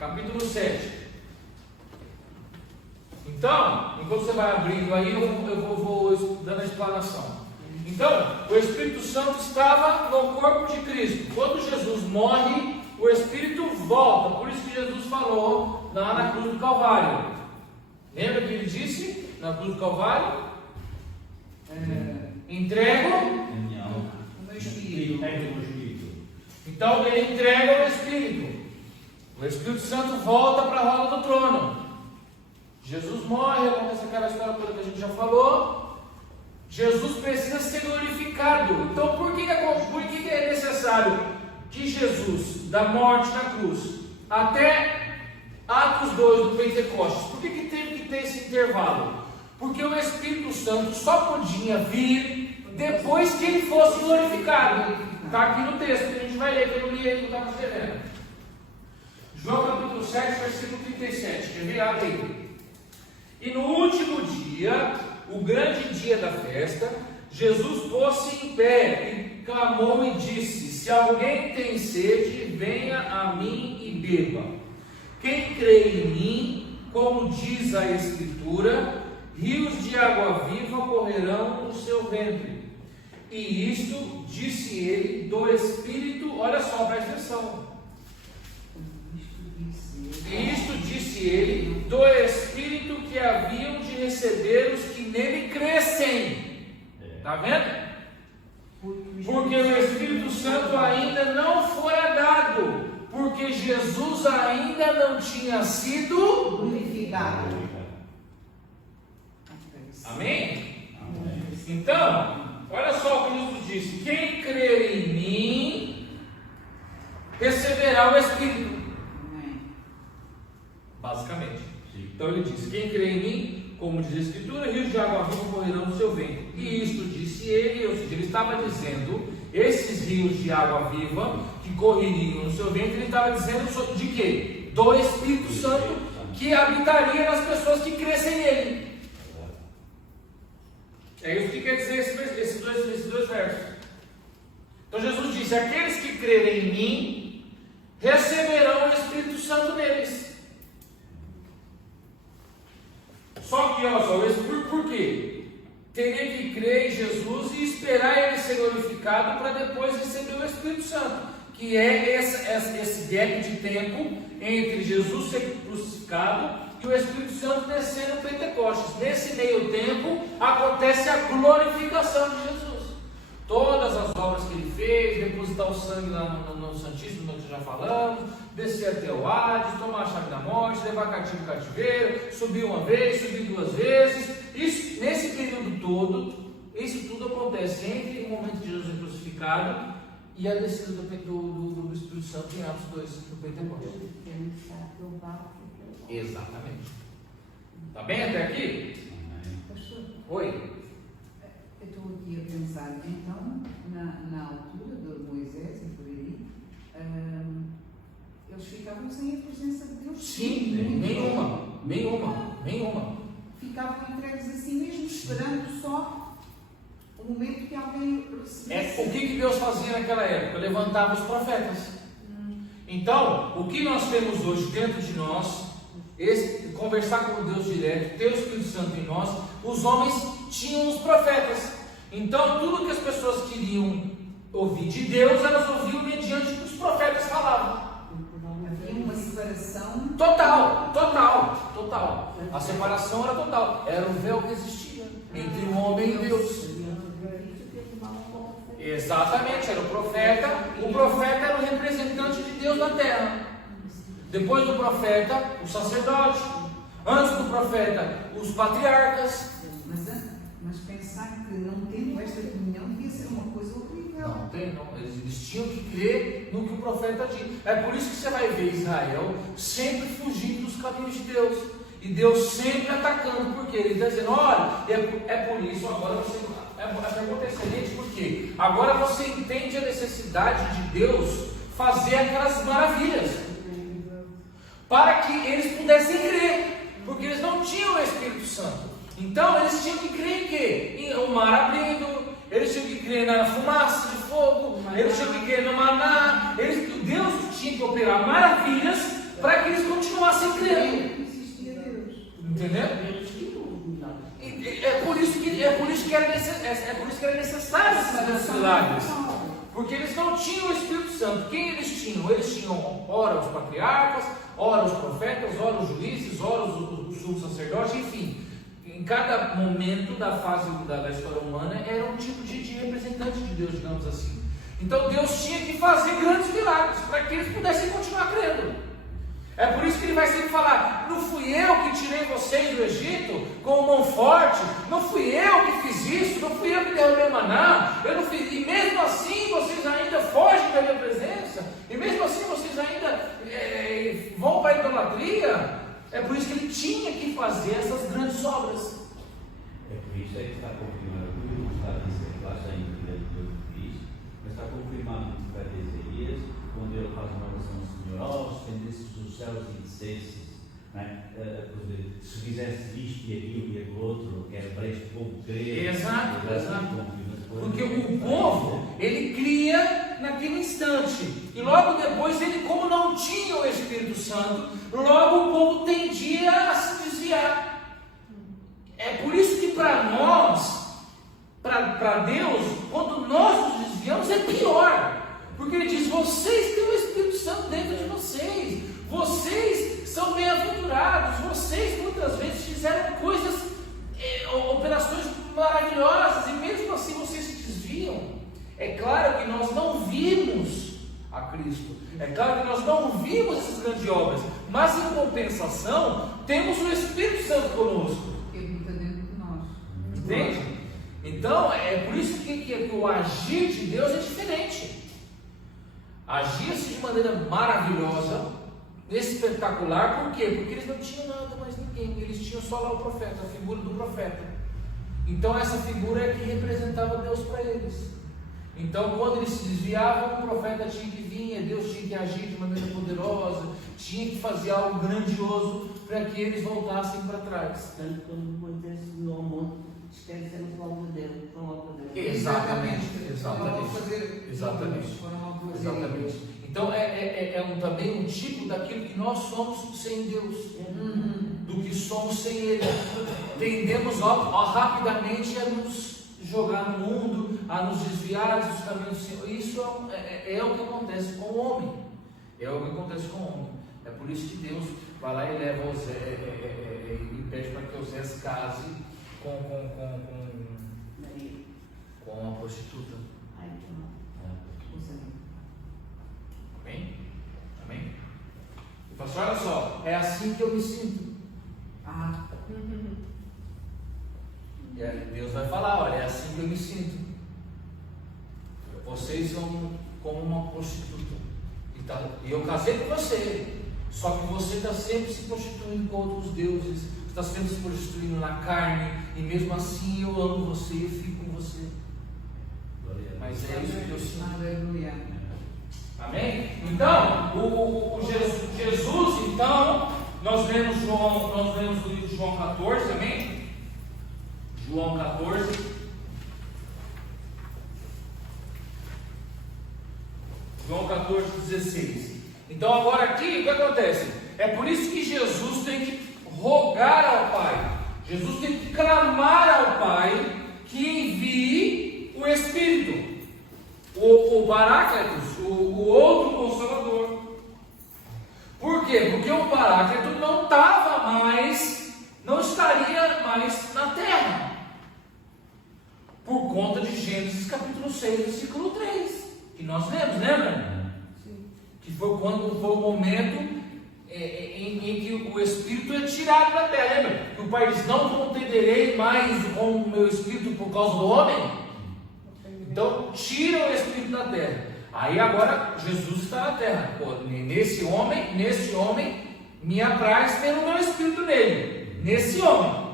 capítulo 7. Então, enquanto você vai abrindo aí, eu vou dando a explanação. Então, o Espírito Santo estava no corpo de Cristo. Quando Jesus morre, o Espírito volta. Por isso que Jesus falou lá na cruz do Calvário. Lembra que ele disse na cruz do Calvário? Entrego o meu Espírito. Então ele entrega o Espírito. O Espírito Santo volta para a roda do trono. Jesus morre, acontece aquela história toda que a gente já falou. Jesus precisa ser glorificado. Então por que é necessário que Jesus, da morte na cruz até Atos 2 do Pentecostes, por que teve que ter esse intervalo? Porque o Espírito Santo só podia vir depois que ele fosse glorificado. Está aqui no texto que a gente vai ler, que eu não li aí, não estava escrevendo. João capítulo 7, versículo 37. Quer ver? Abre aí. E no último dia, o grande dia da festa, Jesus pôs-se em pé e clamou e disse: se alguém tem sede, venha a mim e beba. Quem crê em mim, como diz a Escritura, rios de água viva correrão no seu ventre. E isto disse ele do Espírito, olha só, presta atenção. E isto disse ele do Espírito que haviam de receber os que nele crescem. Está vendo? Porque o Espírito Santo ainda não fora dado, porque Jesus ainda não tinha sido glorificado. Amém? Então, olha só o que Jesus disse: quem crer em mim receberá o Espírito. Basicamente. Então ele disse: quem crê em mim, como diz a Escritura, rios de água viva correrão no seu ventre. E isto disse ele, ou seja, ele estava dizendo, esses rios de água viva que correriam no seu ventre, ele estava dizendo de quê? Do Espírito Santo que habitaria nas pessoas que crescem nele. É isso que quer dizer esses dois versos. Então Jesus disse: aqueles que crerem em mim receberão o Espírito Santo neles. Só que, olha só, por quê? Teria que crer em Jesus e esperar ele ser glorificado para depois receber o Espírito Santo, que é esse gap de tempo entre Jesus ser crucificado e o Espírito Santo descer no Pentecostes. Nesse meio tempo acontece a glorificação de Jesus. Todas as obras que ele fez, depositar o sangue lá no Santíssimo, nós já falamos, descer até o Hades, tomar a chave da morte, levar cativo cativeiro, subir uma vez, subir duas vezes. Isso, nesse período todo, isso tudo acontece entre o momento de Jesus crucificado e a descida do Espírito Santo em Atos 2 do Pentecostes. Exatamente. Está bem até aqui? Pastor, Oi. eu estou aqui a pensar, então, na altura de Moisés e por aí, eles ficavam sem a presença de Deus. Sim, nenhuma. Ficavam entregues assim mesmo, esperando só o momento que alguém recebesse. O que Deus fazia naquela época? Levantava os profetas. Então, o que nós temos hoje dentro de nós, conversar com Deus direto, ter o Espírito Santo em nós, os homens tinham os profetas. Então, tudo que as pessoas queriam ouvir de Deus, elas ouviam mediante o que os profetas falavam. Havia uma separação Total. A separação era total. Era o véu que existia entre o homem e Deus. Exatamente, era o profeta. O profeta era o representante de Deus na terra. Depois do profeta, o sacerdote. Antes do profeta, os patriarcas. Mas pensar que não tendo esta comunhão devia ser uma coisa horrível. Não. Eles tinham que crer no que o profeta disse. É por isso que você vai ver Israel sempre fugindo dos caminhos de Deus. E Deus sempre atacando. Porque ele está dizendo: olha, é por isso agora você. A pergunta é excelente, porque agora você entende a necessidade de Deus fazer aquelas maravilhas para que eles pudessem crer, porque eles não tinham o Espírito Santo. Então eles tinham que crer em quê? Em o mar abrindo, eles tinham que crer na fumaça de fogo, eles tinham que crer no maná. Deus tinha que operar maravilhas para que eles continuassem crendo. Existia Deus. Entendeu? É por isso que era necessário esses milagres. Porque eles não tinham o Espírito Santo. Quem eles tinham? Eles tinham ora os patriarcas, ora os profetas, ora os juízes, ora os sumos sacerdotes, enfim. Em cada momento da fase da história humana era um tipo de representante de Deus, digamos assim. Então Deus tinha que fazer grandes milagres para que eles pudessem continuar crendo. É por isso que ele vai sempre falar: não fui eu que tirei vocês do Egito com mão forte, não fui eu que fiz isso, não fui eu que derrubei o maná, eu não fiz, e mesmo assim vocês ainda fogem da minha presença, e mesmo assim vocês ainda vão para a idolatria. É por isso que ele tinha que fazer essas grandes obras. É por isso que está confirmado, tudo não está dizendo, lá está em Cristo, mas está confirmado no profeta Isaías, quando ele faz uma oração ao Senhor: estendesses dos céus e descesses, se fizesse isto e aquilo e aquilo outro, que era para este povo crer. Exato. Porque o povo, ele cria naquele instante, e logo depois, ele, como não tinha o Espírito Santo, logo o povo tendia a se desviar. É por isso que para nós, para Deus, quando nós nos desviamos, é pior. Porque ele diz: vocês têm o Espírito Santo dentro de vocês, vocês são bem-aventurados, vocês muitas vezes fizeram coisas, operações maravilhosas, e mesmo assim vocês se desviam. É claro que nós não vimos a Cristo, é claro que nós não vimos essas grandes obras, mas em compensação temos o Espírito Santo conosco. Ele está dentro de nós. Entende? Então é por isso que o agir de Deus é diferente. Agia-se de maneira maravilhosa, espetacular. Por quê? Porque eles não tinham nada mais ninguém, eles tinham só lá o profeta, a figura do profeta. Então essa figura é que representava Deus para eles. Então quando eles se desviavam, o profeta tinha que vir, Deus tinha que agir de maneira poderosa, tinha que fazer algo grandioso para que eles voltassem para trás. Tanto quando Moisés subiu ao monte, esquecemos logo de Deus. Exatamente. Então também um tipo daquilo que nós somos sem Deus, do que somos sem Ele. Tendemos rapidamente a nos jogar no mundo, a nos desviar dos caminhos do Senhor. Isso é o que acontece com o homem. É por isso que Deus vai lá e leva e pede para que Osés case com uma prostituta. Amém? Amém? E pastor, olha só, é assim que eu me sinto. E aí Deus vai falar: olha, é assim que eu me sinto. Vocês são como uma prostituta. E eu casei com você, só que você está sempre se prostituindo com outros deuses, está sempre se prostituindo na carne, e mesmo assim eu amo você e fico com você. Mas é isso que eu sinto. Aleluia. Amém? Então, Jesus, então, nós lemos o livro de João 14, amém? João 14. João 14, 16. Então agora aqui, o que acontece? É por isso que Jesus tem que rogar ao Pai. Jesus tem que clamar ao Pai que envie o Espírito, o Paráclitos, o outro Consolador. Por quê? Porque o Paráclito não estaria mais na terra, por conta de Gênesis capítulo 6, versículo 3, que nós lemos, lembra? Sim. Que foi o momento em que o Espírito é tirado da terra. Lembra? Que o Pai diz: não contenderei mais com o meu Espírito por causa do homem. Então tira o Espírito da terra. Aí agora Jesus está na terra. Nesse homem me apraz pelo meu Espírito nele. Nesse homem.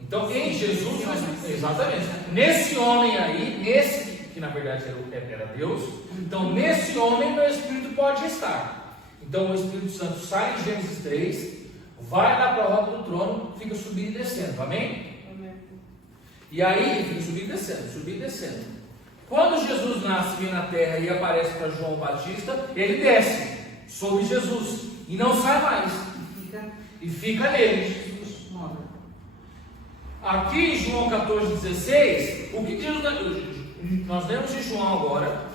Então em Jesus, exatamente, nesse homem aí, que na verdade era Deus, então nesse homem meu Espírito pode estar. Então o Espírito Santo sai de Gênesis 3, vai lá para a roda do trono, fica subindo e descendo, amém? E aí fica subindo e descendo. Quando Jesus nasce, vem na terra e aparece para João Batista, ele desce sobre Jesus. e não sai mais. E fica neles. Jesus mora. Aqui em João 14,16, o que diz? Nós lemos em João agora.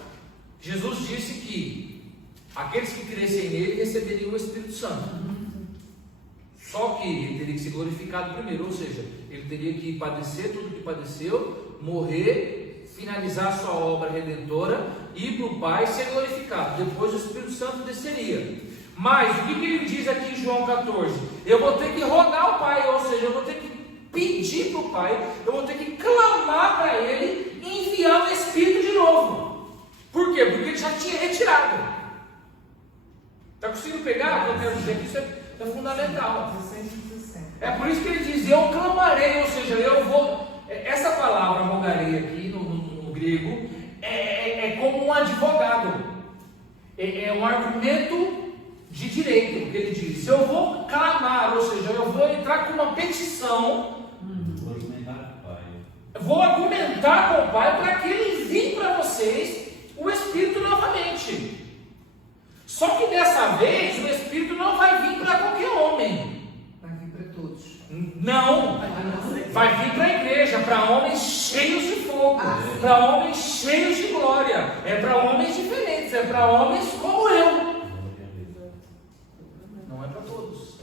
Jesus disse que aqueles que crescem nele receberiam o Espírito Santo. Só que ele teria que ser glorificado primeiro, ou seja, ele teria que padecer tudo que padeceu, morrer, finalizar a sua obra redentora, ir para o Pai e ser glorificado. Depois o Espírito Santo desceria. Mas o que ele diz aqui em João 14? Eu vou ter que rogar o Pai, ou seja, eu vou ter que pedir para o Pai, eu vou ter que clamar para Ele e enviar o Espírito de novo. Por quê? Porque ele já tinha retirado. Está conseguindo pegar? Eu quero dizer que isso é fundamental. 16 e 17. É por isso que ele diz, eu clamarei, ou seja, eu vou. Essa palavra rogarei aqui no grego é como um advogado, é um argumento de direito, porque ele diz, eu vou clamar, ou seja, eu vou entrar com uma petição, vou argumentar com o Pai para que ele envie para vocês o Espírito novamente. Só que dessa vez o Espírito não vai vir para qualquer homem. Vai vir para todos. Não, vai vir para a igreja, para homens cheios de fogo, para homens cheios de glória, é para homens diferentes, é para homens como eu. Não é para todos.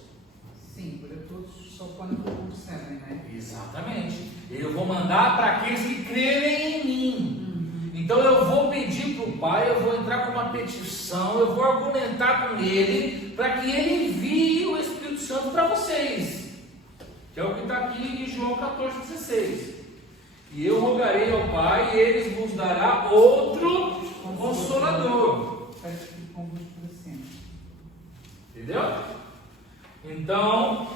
Sim, para todos, só quando percebem, não é? Exatamente. Eu vou mandar para aqueles que crerem em mim. Então eu vou pedir para o Pai, eu vou entrar com uma petição, eu vou argumentar com Ele, para que Ele envie o Espírito Santo para vocês. Que é o que está aqui em João 14,16. E eu rogarei ao Pai, e Ele vos dará outro Consolador. Para que fique convosco para sempre. Entendeu? Então,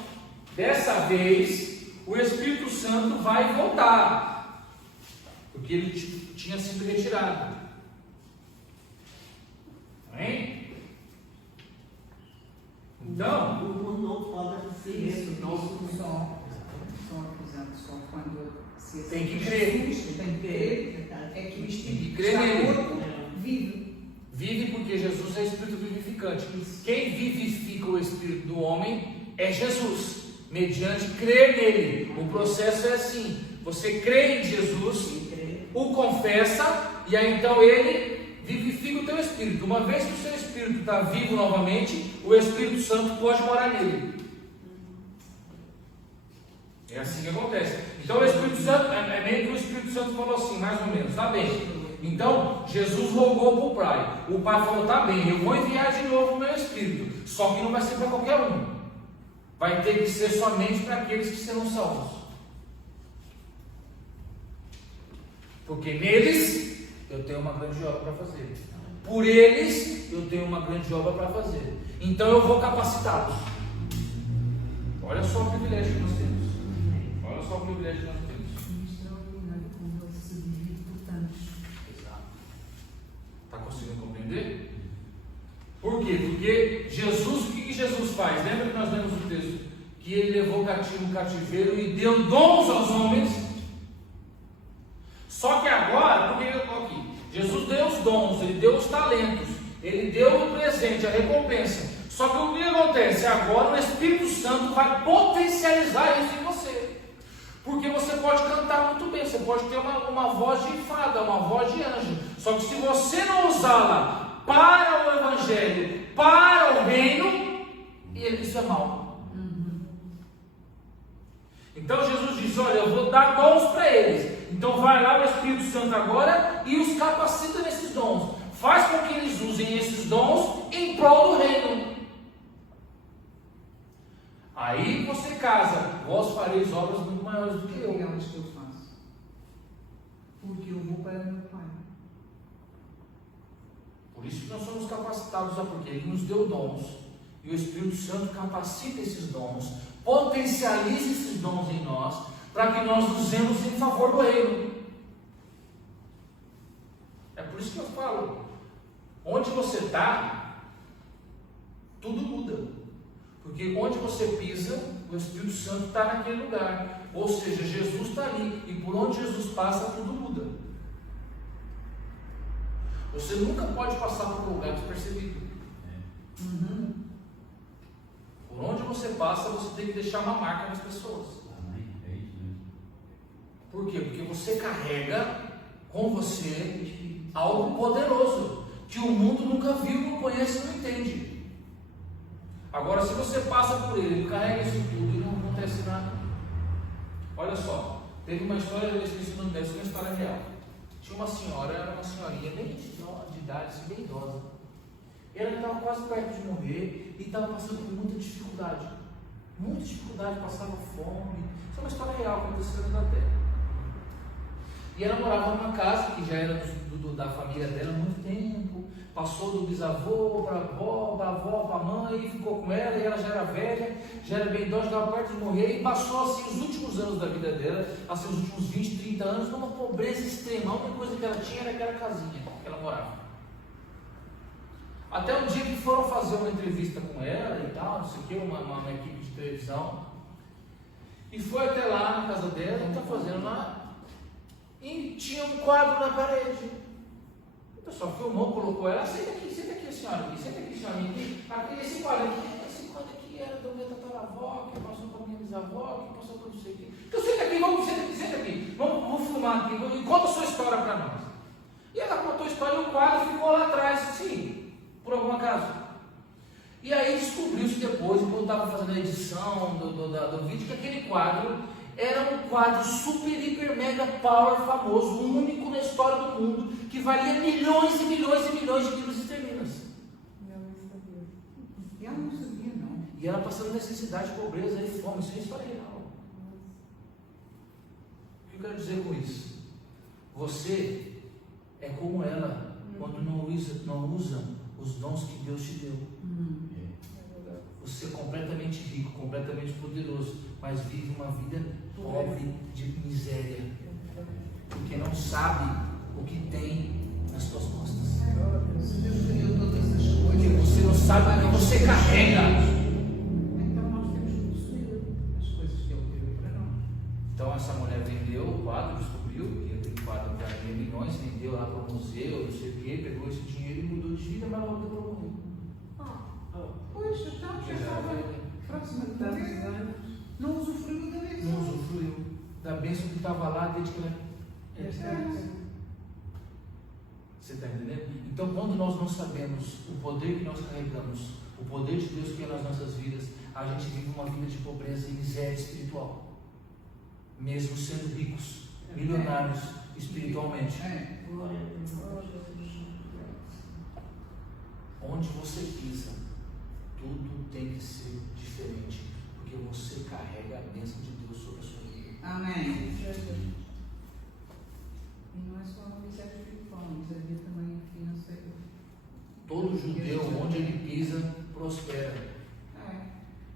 dessa vez, o Espírito Santo vai voltar, porque ele tinha sido retirado. Amém? Então, o não pode receber Isso, isso. não só acusando, só quando se Tem que aceita crer. Jesus, tem que crer, é que o Tem que Espírito crer está nele. morto, vive. vive porque Jesus é Espírito vivificante. Quem vivifica o Espírito do homem é Jesus, mediante crer nele. O processo é assim: você crê em Jesus, o confessa, e aí então ele vivifica o teu espírito. Uma vez que o seu espírito está vivo novamente, o Espírito Santo pode morar nele. É assim que acontece. Então o Espírito Santo, é meio que o Espírito Santo falou assim, mais ou menos, tá bem. Então Jesus rogou para o Pai. O Pai falou, tá bem, eu vou enviar de novo o meu Espírito. Só que não vai ser para qualquer um. Vai ter que ser somente para aqueles que serão salvos. Porque neles eu tenho uma grande obra para fazer. Por eles eu tenho uma grande obra para fazer. Então eu vou capacitá-los. Olha só o privilégio que nós temos. Olha só o privilégio que nós temos. Extraordinário como ele se divide por tantos. Exato. Está conseguindo compreender? Por quê? Porque Jesus, o que Jesus faz? Lembra que nós lemos o texto? Que ele levou cativo o cativeiro e deu dons aos homens. Só que agora, porque aqui, Jesus deu os dons, ele deu os talentos, ele deu o presente, a recompensa. Só que o que acontece? Agora o Espírito Santo vai potencializar isso em você. Porque você pode cantar muito bem, você pode ter uma voz de fada, uma voz de anjo. Só que se você não usá-la para o Evangelho, para o reino, isso é mal. Então Jesus diz, olha, eu vou dar dons para eles. Então vai lá o Espírito Santo agora e os capacita nesses dons. Faz com que eles usem esses dons em prol do reino. Aí você casa, vós fareis obras muito maiores do que eu. Aquelas que eu faço. Porque eu vou para o meu Pai. Por isso que nós somos capacitados, porque Ele nos deu dons. E o Espírito Santo capacita esses dons, potencializa esses dons em nós, para que nós usemos em favor do reino. É por isso que eu falo, onde você está, tudo muda. Porque onde você pisa, o Espírito Santo está naquele lugar. Ou seja, Jesus está ali. E por onde Jesus passa, tudo muda. Você nunca pode passar por um lugar despercebido. você passa, você tem que deixar uma marca nas pessoas. Amém. É isso mesmo. Por quê? Porque você carrega com você algo poderoso, que o mundo nunca viu, não conhece, não entende. Agora, se você passa por ele, carrega isso tudo e não acontece nada. Olha só, teve uma história, eu esqueci o nome dessa, uma história real. Tinha uma senhora, era uma senhorinha bem de idade, assim, bem idosa. E ela estava quase perto de morrer e estava passando por muita dificuldade. Muita dificuldade, passava fome. Isso é uma história real, aconteceu na Terra. E ela morava numa casa que já era da família dela há muito tempo. Passou do bisavô para a avó, da avó para a mãe, e ficou com ela, e ela já era velha, já era bem idosa, estava perto de morrer, e passou assim os últimos anos da vida dela, assim os últimos 20, 30 anos, numa pobreza extrema. A única coisa que ela tinha era aquela casinha que ela morava. Até um dia que foram fazer uma entrevista com ela e tal, não sei o que, uma equipe de televisão, e foi até lá na casa dela, não está fazendo nada, e tinha um quadro na parede. O pessoal filmou, colocou ela, senta aqui, a senhora aqui, senta aqui, senhorinha aqui. Esse quadro aqui era da minha tataravó, que passou para minha bisavó, que passou para não sei o quê. Então senta aqui, vamos filmar aqui, e conta a sua história para nós. E ela contou a história e o quadro ficou lá atrás, assim, por algum acaso. E aí descobriu-se depois, quando estava fazendo a edição do vídeo, que aquele quadro era um quadro super, hiper, mega power famoso, único na história do mundo, que valia milhões e milhões e milhões de quilos esterlinas. Eu não sabia, não. E ela passando necessidade, pobreza e fome. Isso é história real. O que eu quero dizer com isso? Você é como ela quando não usa os dons que Deus te deu. Você é completamente rico, completamente poderoso, mas vive uma vida pobre de miséria, porque não sabe o que tem nas suas costas. Deus criou todas as Porque coisas. você não sabe o que você carrega. Então nós temos que possuir as coisas que Ele deu para nós. Então essa mulher vendeu o quadro, descobriu que aquele quadro valia milhões, vendeu lá para o museu, não sei o quê, pegou esse dinheiro e mudou de vida, mas ela deu para morrer. Pois, então, já estava próxima de morrer. Não usufruiu da bênção. Não usufruiu da bênção que estava lá desde que ela era criança. Você está entendendo? Então, quando nós não sabemos o poder que nós carregamos, o poder de Deus que é nas nossas vidas, a gente vive uma vida de pobreza e miséria espiritual, mesmo sendo ricos, milionários espiritualmente. Onde você pisa, tudo tem que ser diferente, porque você carrega a bênção de Deus sobre a sua vida. Amém. E não é só no miséria espiritual, mas é vida também financeira. Todo judeu, onde ele pisa, prospera,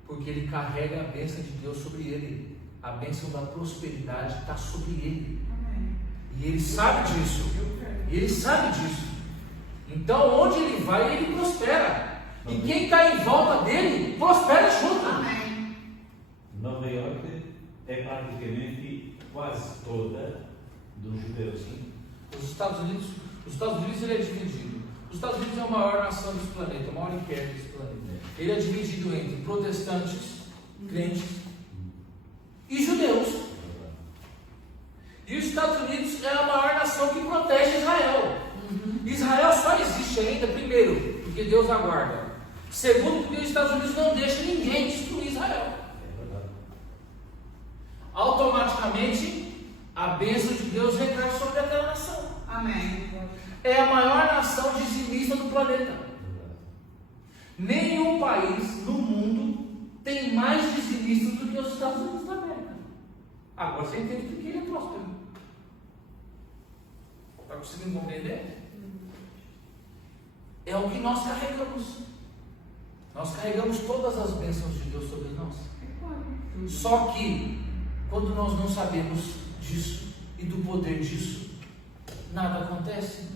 porque ele carrega a bênção de Deus sobre ele. A bênção da prosperidade está sobre ele. Amém. E ele sabe disso. E ele sabe disso. Então, onde ele vai, ele prospera. E quem está em volta dele, prospera junto. Amém. Nova York é praticamente quase toda dos judeus. Os Estados Unidos ele é dividido. Os Estados Unidos é a maior nação desse planeta, o maior império desse planeta. Ele é dividido entre protestantes, crentes e judeus. E os Estados Unidos é a maior nação que protege Israel. Israel só existe ainda, primeiro, porque Deus aguarda. Segundo, porque os Estados Unidos não deixam ninguém destruir Israel. Automaticamente, a bênção de Deus recai sobre aquela nação. Amém. É a maior nação dizimista do planeta. Nenhum país no mundo tem mais dizimistas do que os Estados Unidos da América. Agora você entende que ele é próspero. Está conseguindo compreender? É o que nós carregamos. Nós carregamos todas as bênçãos de Deus sobre nós. Só que, quando nós não sabemos disso e do poder disso, nada acontece.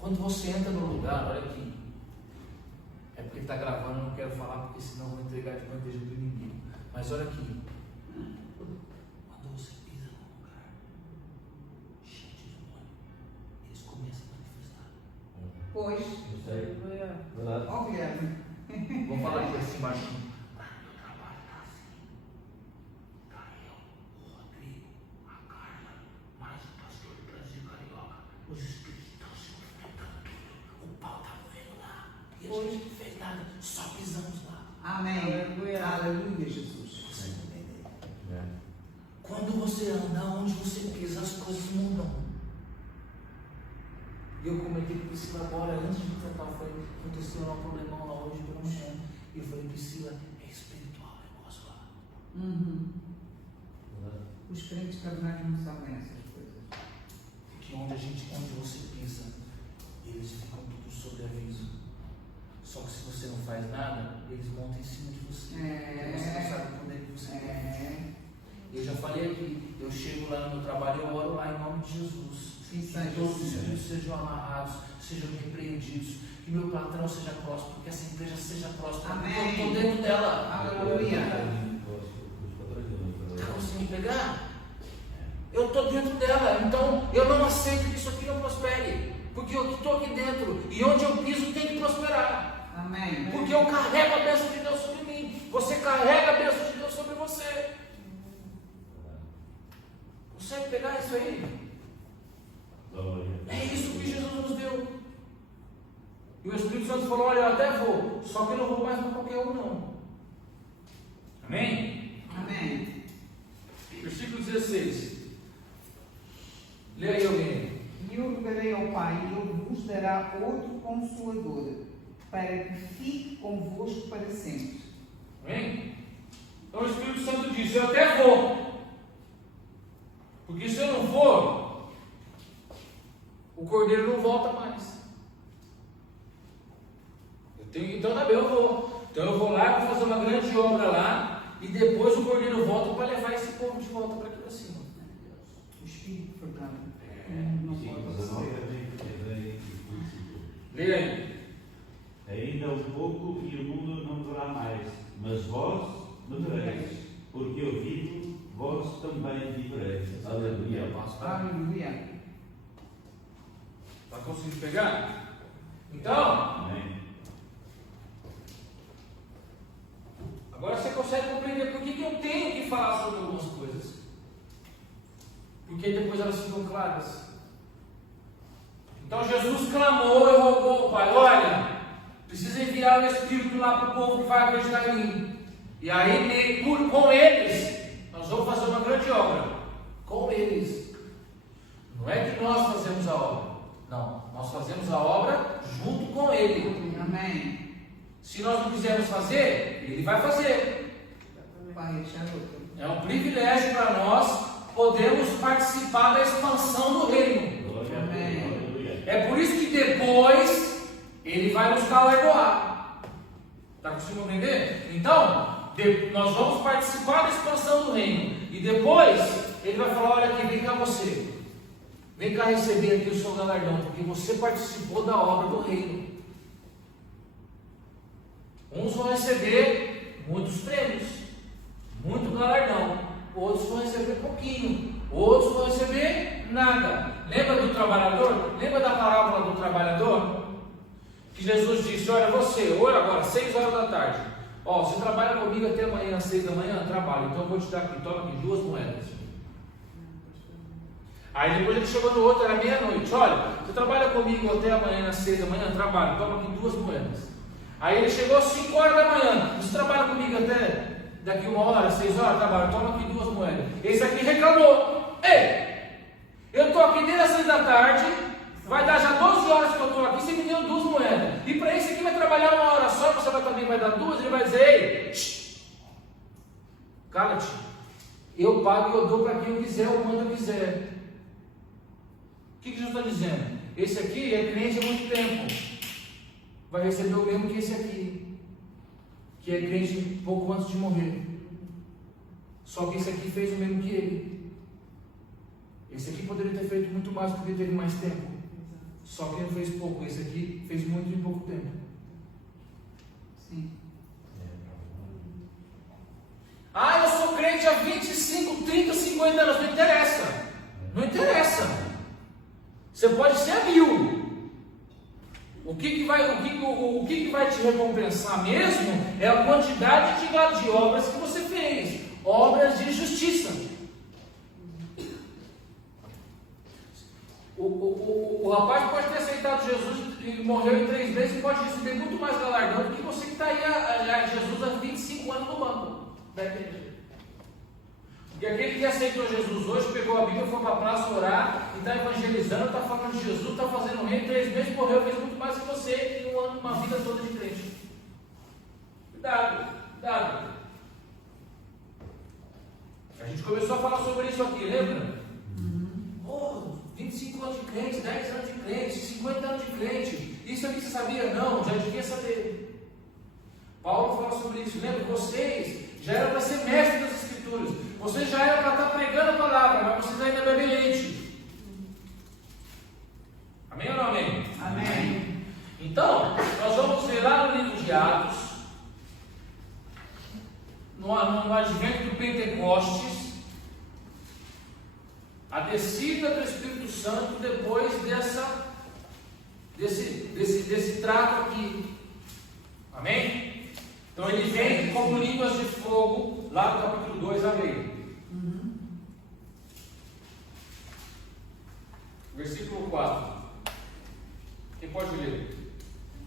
Quando você entra no lugar, olha aqui, é porque está gravando, eu não quero falar, porque senão eu vou entregar de bandeja do inimigo. Mas olha aqui, quando você pisa num lugar cheio de demônio, eles começam a manifestar. Pois, Eu sei. Verdade. ó Guilherme. Vou Vamos falar aqui assim baixinho. Meu trabalho tá assim. Tá eu, o Rodrigo, a Carla, mais o pastor do Brasil Carioca. Os espíritos estão se movimentando tudo. O pau tá doendo lá. E a gente não fez nada, só pisamos lá. Amém. Aleluia, Jesus. Quando você anda, onde você pisa, as coisas mudam. E eu comentei com a Priscila agora, antes de tentar, aconteceu um problemão lá hoje pela manhã. E eu falei, Priscila, é espiritual o negócio lá. Os crentes carnais não sabem essas coisas. Porque onde você pisa, eles ficam tudo sob aviso. Só que se você não faz nada, eles montam em cima de você. Porque você não sabe o poder que você tem. Eu já falei aqui, eu chego lá no meu trabalho, eu oro lá em nome de Jesus. Que todos os espíritos sejam amarrados, sejam repreendidos, que meu patrão seja próspero, que essa empresa seja próspera. Amém. Eu estou dentro dela. Aleluia. Está conseguindo pegar? Eu estou dentro dela, então eu não aceito que isso aqui não prospere, porque eu estou aqui dentro, e onde eu piso tem que prosperar. Amém. Porque eu carrego a bênção de Deus sobre mim, você carrega a bênção de Deus sobre você. Consegue pegar isso aí? É isso que Jesus nos deu. E o Espírito Santo falou, olha, eu até vou, só que eu não vou mais para qualquer um não. Amém? Amém. Versículo 16. Leia aí alguém. E eu rogarei ao Pai, e Ele vos dará outro Consolador, para que fique convosco para sempre. Amém? Então o Espírito Santo diz, eu até vou. Porque se eu não for, o cordeiro não volta mais. Então tá bem, eu vou. Então eu vou lá, vou fazer uma grande obra lá, e depois o cordeiro volta para levar esse povo de volta para aqui para cima. O Espírito Santo. Não pode ser. Leia aí. Ainda um pouco e o mundo não verá mais, mas vós me vereis, porque eu vivo, vós também vivereis. Aleluia. Aleluia. Está conseguindo pegar? Então, Amém. agora você consegue compreender por que eu tenho que falar sobre algumas coisas. Porque depois elas ficam claras. Então Jesus clamou e rogou ao Pai, olha, precisa enviar o Espírito lá para o povo que vai acreditar em mim. E aí, com eles, nós vamos fazer uma grande obra. Com eles. Não é que nós fazemos a obra. Não, nós fazemos a obra junto com Ele. Amém. Se nós não quisermos fazer, Ele vai fazer. Pai, deixa outro. É um privilégio para nós podermos participar da expansão do reino. Aleluia. É por isso que depois Ele vai nos galardoar. Está conseguindo entender? Então, nós vamos participar da expansão do reino. E depois Ele vai falar, olha aqui, vem cá você. Vem cá receber aqui o seu galardão, porque você participou da obra do reino. Uns vão receber muitos prêmios, muito galardão. Outros vão receber pouquinho. Outros vão receber nada. Lembra do trabalhador? Lembra da parábola do trabalhador? Que Jesus disse, olha você, hoje agora, 6 horas da tarde. Ó, você trabalha comigo até amanhã, às 6 da manhã? Trabalho. Então eu vou te dar aqui, toma aqui 2 moedas. Aí depois ele chegou no outro, era meia-noite. Olha, você trabalha comigo até amanhã às 6 da manhã? Trabalho, toma aqui 2 moedas. Aí ele chegou às 5 horas da manhã. Você trabalha comigo até daqui 1 hora, 6 horas? Trabalho, toma aqui 2 moedas. Esse aqui reclamou. Ei, eu estou aqui desde as 6 da tarde, vai dar já 12 horas que eu estou aqui, você me deu 2 moedas. E para esse aqui vai trabalhar 1 hora só, você também vai dar 2, ele vai dizer, ei, cala-te. Eu pago e eu dou para quem eu quiser, eu mando eu quiser. O que Jesus está dizendo? Esse aqui é crente há muito tempo. Vai receber o mesmo que esse aqui. Que é crente pouco antes de morrer. Só que esse aqui fez o mesmo que ele. Esse aqui poderia ter feito muito mais porque teve mais tempo. Só que ele fez pouco. Esse aqui fez muito em pouco tempo. Sim. Ah, eu sou crente há 25, 30, 50 anos. Não interessa. Não interessa. Você pode ser 1000. O que vai te recompensar mesmo é a quantidade de obras que você fez, obras de justiça. O rapaz pode ter aceitado Jesus e morreu em 3 meses e pode receber muito mais galardão do que você que está aí a Jesus há 25 anos no banco da igreja. Porque aquele que aceitou Jesus hoje, pegou a Bíblia, foi para a praça orar e está evangelizando, está falando de Jesus, está fazendo reino, 3 meses morreu, fez muito mais que você em um ano, uma vida toda de crente. Cuidado, cuidado. A gente começou a falar sobre isso aqui, lembra? 25 anos de crente, 10 anos de crente, 50 anos de crente. Isso aqui você sabia? Não, já devia saber. Paulo fala sobre isso. Lembra? Vocês já eram para ser mestres das Escrituras. Vocês já eram para estar pregando a palavra, mas vocês ainda bebem leite. Amém ou não amém? Amém. Então, nós vamos ver lá no livro de Atos, no advento do Pentecostes, a descida do Espírito Santo depois desse trato aqui. Amém? Então ele vem como línguas de fogo, lá no capítulo 2, amém. Versículo 4. Quem pode ler?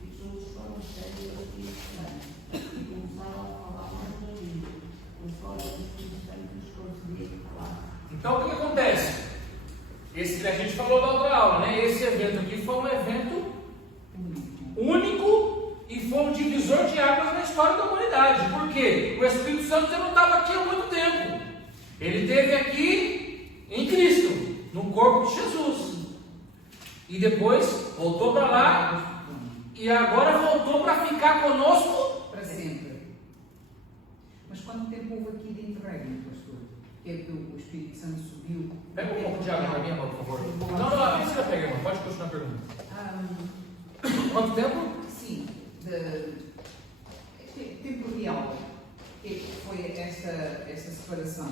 Jesus foram cheios do Espírito Santo e começaram a falar mais ouvido, conforme o Espírito Santo nos concedeu falar. Então o que acontece? Esse que a gente falou na outra aula, né? Esse evento aqui foi um evento único e foi um divisor de águas na história da humanidade. Por quê? O Espírito Santo já não estava aqui há muito tempo. Ele esteve aqui em Cristo, no corpo de Jesus. E depois voltou para lá e agora voltou para ficar conosco Para sempre. Mas quanto tempo houve aqui de interregno, pastor? Que é que o Espírito Santo subiu? Pega um pouco de água para mim, amor, por favor. Não precisa pegar, irmão. Pode continuar a pergunta. Quanto tempo? Sim, tempo real. Que foi essa separação?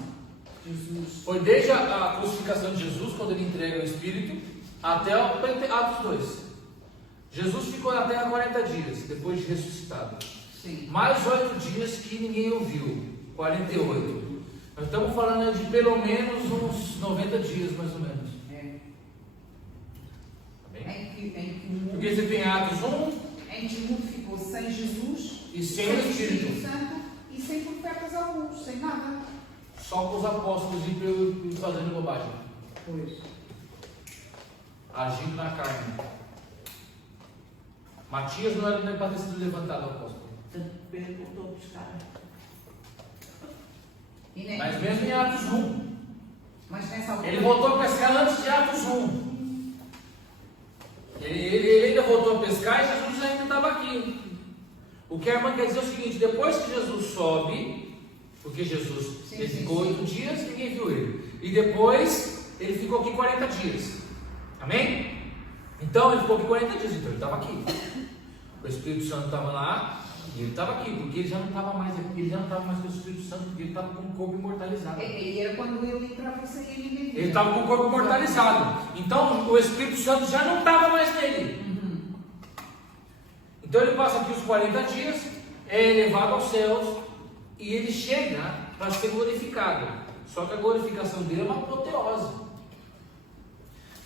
Jesus. Foi desde a crucificação de Jesus, quando ele entrega o Espírito, até o Atos 2. Jesus ficou na terra 40 dias, depois de ressuscitado. Sim. Mais 8 dias que ninguém ouviu. 48. Nós estamos falando de pelo menos uns 90 dias, mais ou menos. É. Tá bem? Em que o mundo, Porque você tem Atos 1 em que o mundo ficou sem Jesus, e sem o Espírito. Santo e sem profetas alguns, sem nada. Só com os apóstolos e fazendo bobagem. Pois. Agindo na carne. Matias não era nem para ter sido levantado, apóstolo. Portanto, Pedro voltou a pescar. Mas mesmo em Atos 1. Mas nessa altura, Ele voltou a pescar antes de Atos 1. Ele ainda voltou a pescar e Jesus ainda estava aqui. O que a irmã quer dizer é o seguinte: depois que Jesus sobe, porque Jesus ele ficou 8 dias, ninguém viu ele. E depois ele ficou aqui 40 dias. Amém? Então ele ficou aqui 40 dias, então ele estava aqui. O Espírito Santo estava lá e ele estava aqui, porque ele já não estava mais aqui, ele já não estava mais com o Espírito Santo, porque ele estava com o corpo imortalizado. e era quando ele entrava e saía e ninguém via. Ele estava com o corpo imortalizado. Então o Espírito Santo já não estava mais nele. Então ele passa aqui os 40 dias, é elevado aos céus e ele chega para ser glorificado. Só que a glorificação dele é uma apoteose.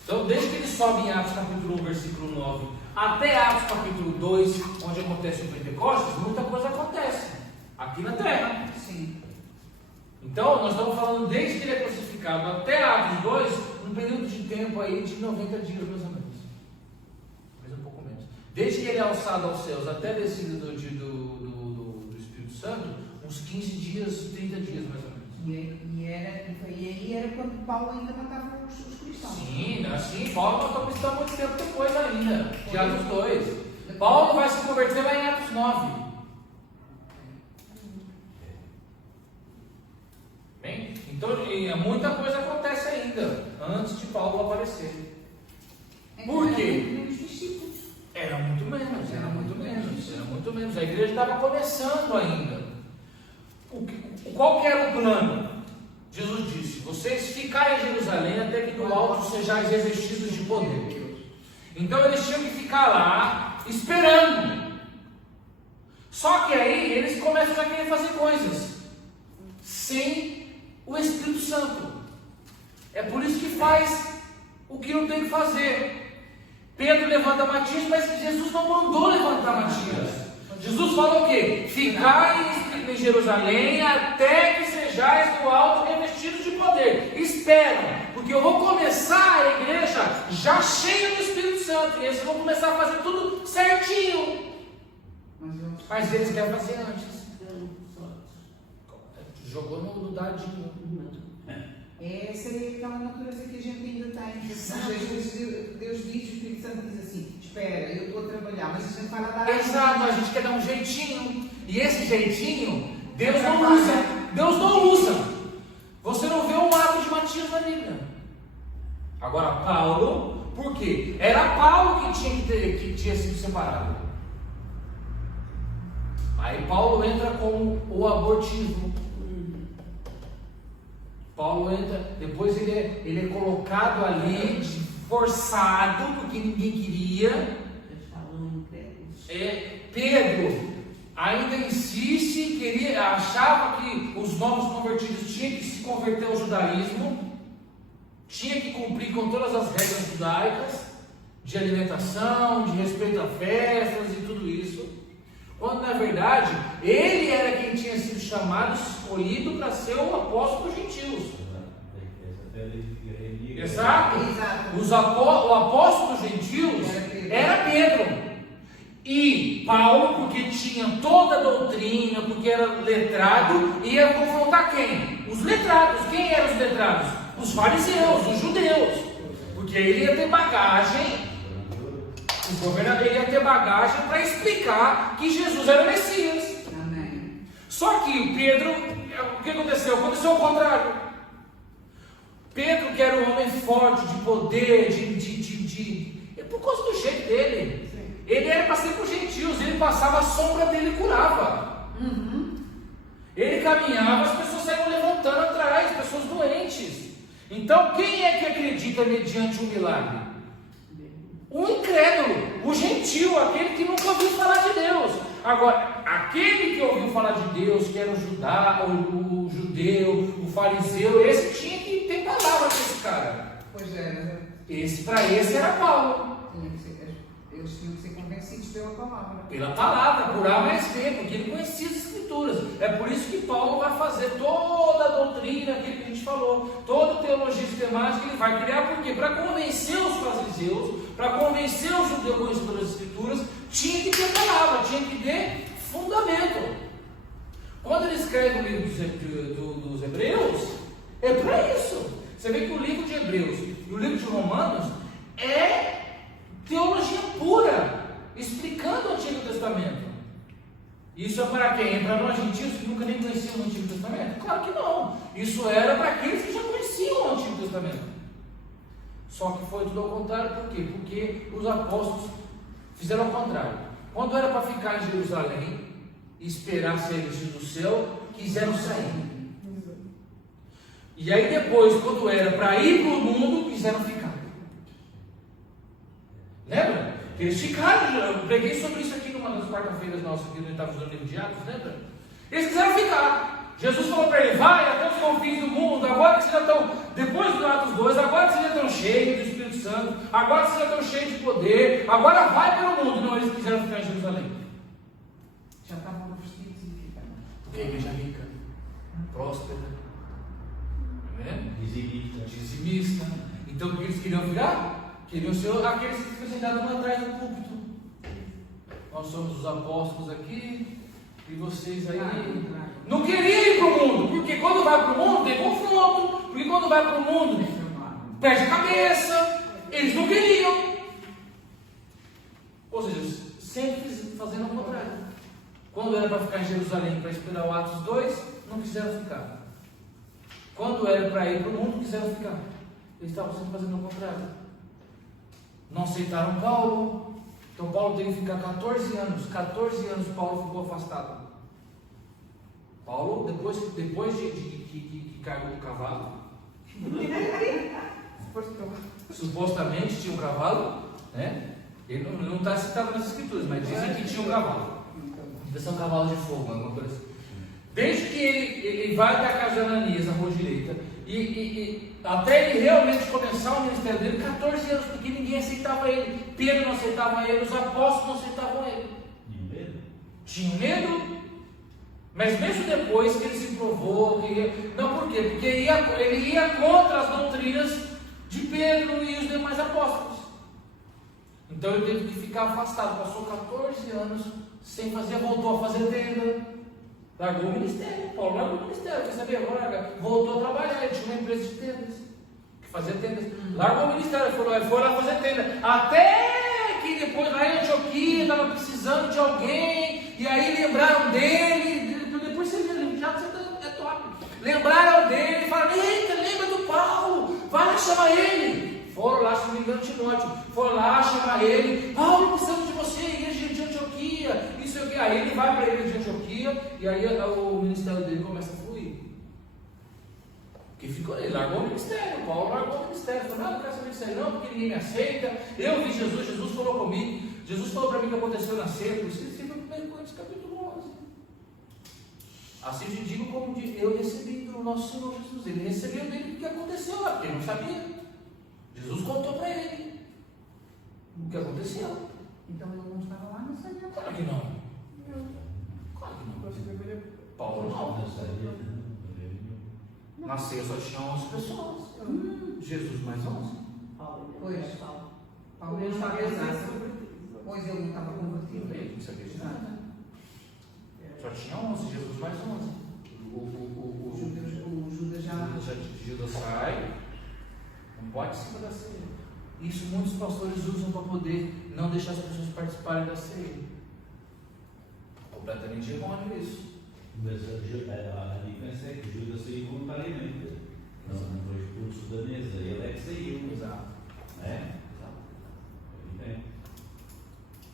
Então, desde que ele sobe em Atos capítulo 1, versículo 9, até Atos capítulo 2, onde acontece o Pentecostes, muita coisa acontece aqui na terra. Sim. Então, nós estamos falando desde que ele é crucificado até Atos 2, um período de tempo aí de 90 dias, mais ou menos. Mais um pouco menos. Desde que ele é alçado aos céus até a descida do Espírito Santo, uns 15 dias, 30 dias, mais ou menos. E aí era quando Paulo ainda matava os cristãos. Sim, assim, Paulo matou cristão muito tempo depois ainda, de Atos 2. Paulo vai se converter lá em Atos 9. Bem? Então, muita coisa acontece ainda, antes de Paulo aparecer. Por quê? Era muito menos. A igreja estava começando ainda. Qual que era o plano? Jesus disse: vocês ficai em Jerusalém até que do alto sejais revestidos de poder. Então eles tinham que ficar lá esperando. Só que aí eles começam a querer fazer coisas sem o Espírito Santo. É por isso que faz o que não tem que fazer. Pedro levanta Matias, mas Jesus não mandou levantar Matias. Jesus falou o quê? Ficai em Jerusalém até que sejais do alto revestidos de poder. Esperam, porque eu vou começar a igreja já cheia do Espírito Santo. E eles vão começar a fazer tudo certinho. Mas eles querem fazer antes. Jogou no dadinho. Essa é aquela natureza que a gente ainda tem. Deus diz, o Espírito Santo diz assim: espera, eu estou a trabalhar, mas a gente vai lá dar. Exato, a gente quer dar um jeitinho. E esse jeitinho, Deus não usa. Deus não usa. Você não vê um ato de Matias na Bíblia. Agora, Paulo, por quê? Era Paulo que tinha sido separado. Aí Paulo entra com o abortivo. Paulo entra, depois ele é colocado ali, forçado, porque ninguém queria. Pedro ainda insiste, achava que os novos convertidos tinham que se converter ao judaísmo, tinha que cumprir com todas as regras judaicas, de alimentação, de respeito a festas e tudo isso. Quando na verdade ele era quem tinha sido chamado, escolhido para ser o apóstolo dos gentios. Exato. O apóstolo dos gentios era Pedro. E Paulo, porque tinha toda a doutrina, porque era letrado, ia confrontar quem? Os letrados. Quem eram os letrados? Os fariseus, os judeus. Porque ele ia ter bagagem. O governador ia ter bagagem para explicar que Jesus era o Messias. Amém. Só que Pedro, o que aconteceu? Aconteceu o contrário. Pedro, que era um homem forte, de poder, por causa do jeito dele. Sim. Ele era para ser com os gentios, ele passava a sombra dele e curava. Ele caminhava, as pessoas saíam levantando atrás, pessoas doentes. Então, quem é que acredita mediante um milagre? O incrédulo, o gentil, aquele que nunca ouviu falar de Deus. Agora, aquele que ouviu falar de Deus, que era o judeu, o fariseu, esse tinha que ter palavra para esse cara. Pois é. Para esse era Paulo. Eles tinham que ser convencidos pela palavra. Pela palavra, por A mais B, porque ele conhecia as Escrituras. É por isso que Paulo vai fazer toda a doutrina, aquilo que a gente falou, toda a teologia sistemática que ele vai criar, por quê? Para convencer os fariseus, para convencer os judeus conhecedores das Escrituras, tinha que ter palavra, tinha que ter fundamento. Quando ele escreve o livro dos Hebreus, é para isso. Você vê que o livro de Hebreus e o livro de Romanos é teologia pura, explicando o Antigo Testamento. Isso é para quem? É para nós gentios que nunca nem conheciam o Antigo Testamento? Claro que não. Isso era para aqueles que já conheciam o Antigo Testamento. Só que foi tudo ao contrário. Por quê? Porque os apóstolos fizeram ao contrário. Quando era para ficar em Jerusalém e esperar ser revestido do céu, quiseram sair. E aí depois, quando era para ir para o mundo, quiseram ficar. Lembra? Eles ficaram, eu preguei sobre isso aqui numa das quarta-feiras nossas, aqui no estava estudando o livro de Atos, lembra? Eles quiseram ficar. Jesus falou para ele: vai até os confins do mundo, agora que vocês já estão, depois do Atos 2, agora que vocês já estão cheios do Espírito Santo, agora que vocês já estão cheios de poder, agora vai pelo mundo. Não, eles quiseram ficar em Jerusalém. Já estavam vestidos e ficaram. Porque a igreja rica, próspera, dizimista. Então o que eles queriam virar? Queriam ser aqueles que ficam sentados lá atrás do púlpito. Nós somos os apóstolos aqui, e vocês aí. Não queriam ir para o mundo, porque quando vai para o mundo tem confronto, porque quando vai para o mundo perde a cabeça. Eles não queriam. Ou seja, sempre fazendo o contrário. Quando era para ficar em Jerusalém para esperar o Atos 2, não quiseram ficar. Quando era para ir para o mundo, quiseram ficar. Eles estavam sempre fazendo o contrário. Não aceitaram Paulo. Então Paulo teve que ficar 14 anos. 14 anos Paulo ficou afastado. Paulo, depois que caiu do cavalo, supostamente tinha um cavalo, né? Ele não está citado nas escrituras, mas dizem que tinha um cavalo. Deve ser um cavalo de fogo, alguma coisa assim. Desde que ele vai até a casa de Ananias, a rua direita, e até ele realmente começar o ministério dele, 14 anos, porque ninguém aceitava ele. Pedro não aceitava ele, os apóstolos não aceitavam ele. Tinham medo. Mas mesmo depois que ele se provou, não, por quê? Porque ele ia contra as doutrinas de Pedro e os demais apóstolos. Então ele teve que ficar afastado, passou 14 anos sem fazer, voltou a fazer tenda, largou o ministério. Paulo largou o ministério, quer saber? Agora voltou a trabalhar, ele tinha uma empresa de tendas, que fazia tendas, largou o ministério, foi lá fazer tenda, até que depois lá em Antioquia estava precisando de alguém, e aí lembraram dele. Depois você vê, já é top. Lembraram dele, falaram: eita, lembra do Paulo, vai lá chamar ele. Foram lá, se não me engano, Timóteo, foram lá chamar ele. Paulo, precisamos de você, igreja de Antioquia, isso aqui. Aí ele vai para a igreja de Antioquia, e aí o ministério dele começa a fluir. Porque ficou, ele largou o ministério, Paulo largou o ministério. Falou: não quero saber disso aí não, porque ninguém me aceita. Eu vi Jesus, Jesus falou comigo, Jesus falou para mim o que aconteceu na ceia, por isso ele escreveu 1 Coríntios capítulo 11. Assim te digo como eu recebi do nosso Senhor Jesus. Ele recebeu dele o que aconteceu lá, porque ele não sabia. Jesus contou para ele o que aconteceu. Então ele não estava lá, não sabia. Claro que não. Claro que não. Paulo não. Na ceia só tinha 11 pessoas. Jesus mais 11. Pois. Paulo não estava exato. Pois ele não estava convertido. Ele não sabia de nada. Só tinha 11, Jesus mais 11. O Judas já. Judas sai, não pode cima da ceia. Isso muitos pastores usam para poder não deixar as pessoas participarem da ceia. Completamente errôneo isso. Mas a diferença é que Judas saiu voluntariamente. Não foi expulso da mesa, ele é que saiu. Exato. É?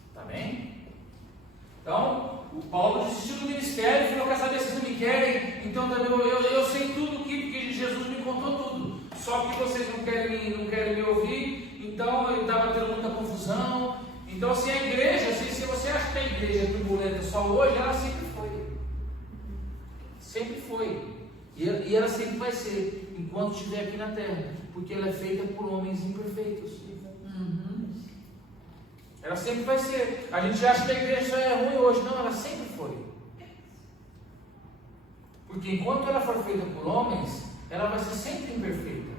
Está bem? Então, o Paulo desistiu do ministério e falou: quer saber, vocês não me querem? Então eu sei tudo aqui, porque Jesus me contou tudo. Só que vocês não querem me ouvir, então ele estava tendo muita confusão. Então, assim, a igreja, se você acha que a igreja é turbulenta só hoje, ela sempre foi. Sempre foi. E ela sempre vai ser, enquanto estiver aqui na terra, porque ela é feita por homens imperfeitos. Ela sempre vai ser. A gente acha que a igreja só é ruim hoje. Não, ela sempre foi. Porque enquanto ela for feita por homens, ela vai ser sempre imperfeita.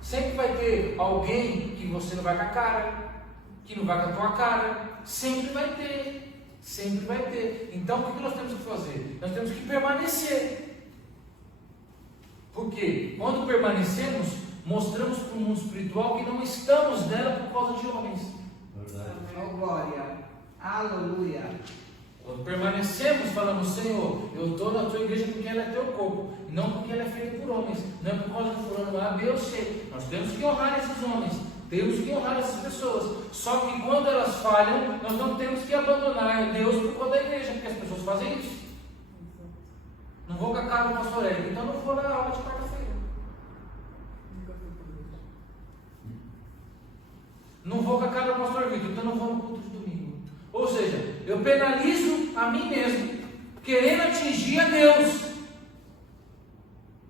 Sempre vai ter alguém que você não vai com a cara, que não vai com a tua cara. Sempre vai ter. Sempre vai ter. Então o que nós temos que fazer? Nós temos que permanecer. Porque quando permanecemos, mostramos para o mundo espiritual que não estamos nela por causa de homens. Oh, glória, aleluia. Quando permanecemos, falamos: Senhor, eu estou na tua igreja porque ela é teu corpo, não porque ela é feita por homens, não é por causa de fulano A, B ou C. Nós temos que honrar esses homens, temos que honrar essas pessoas. Só que quando elas falham, nós não temos que abandonar Deus por conta da igreja, porque as pessoas fazem isso. Não vou com a cara do pastor Érico, então não vou na aula de quarta-feira. Não vou com a cara do pastor Vitor, então não vou no culto de domingo. Ou seja, eu penalizo a mim mesmo, querendo atingir a Deus.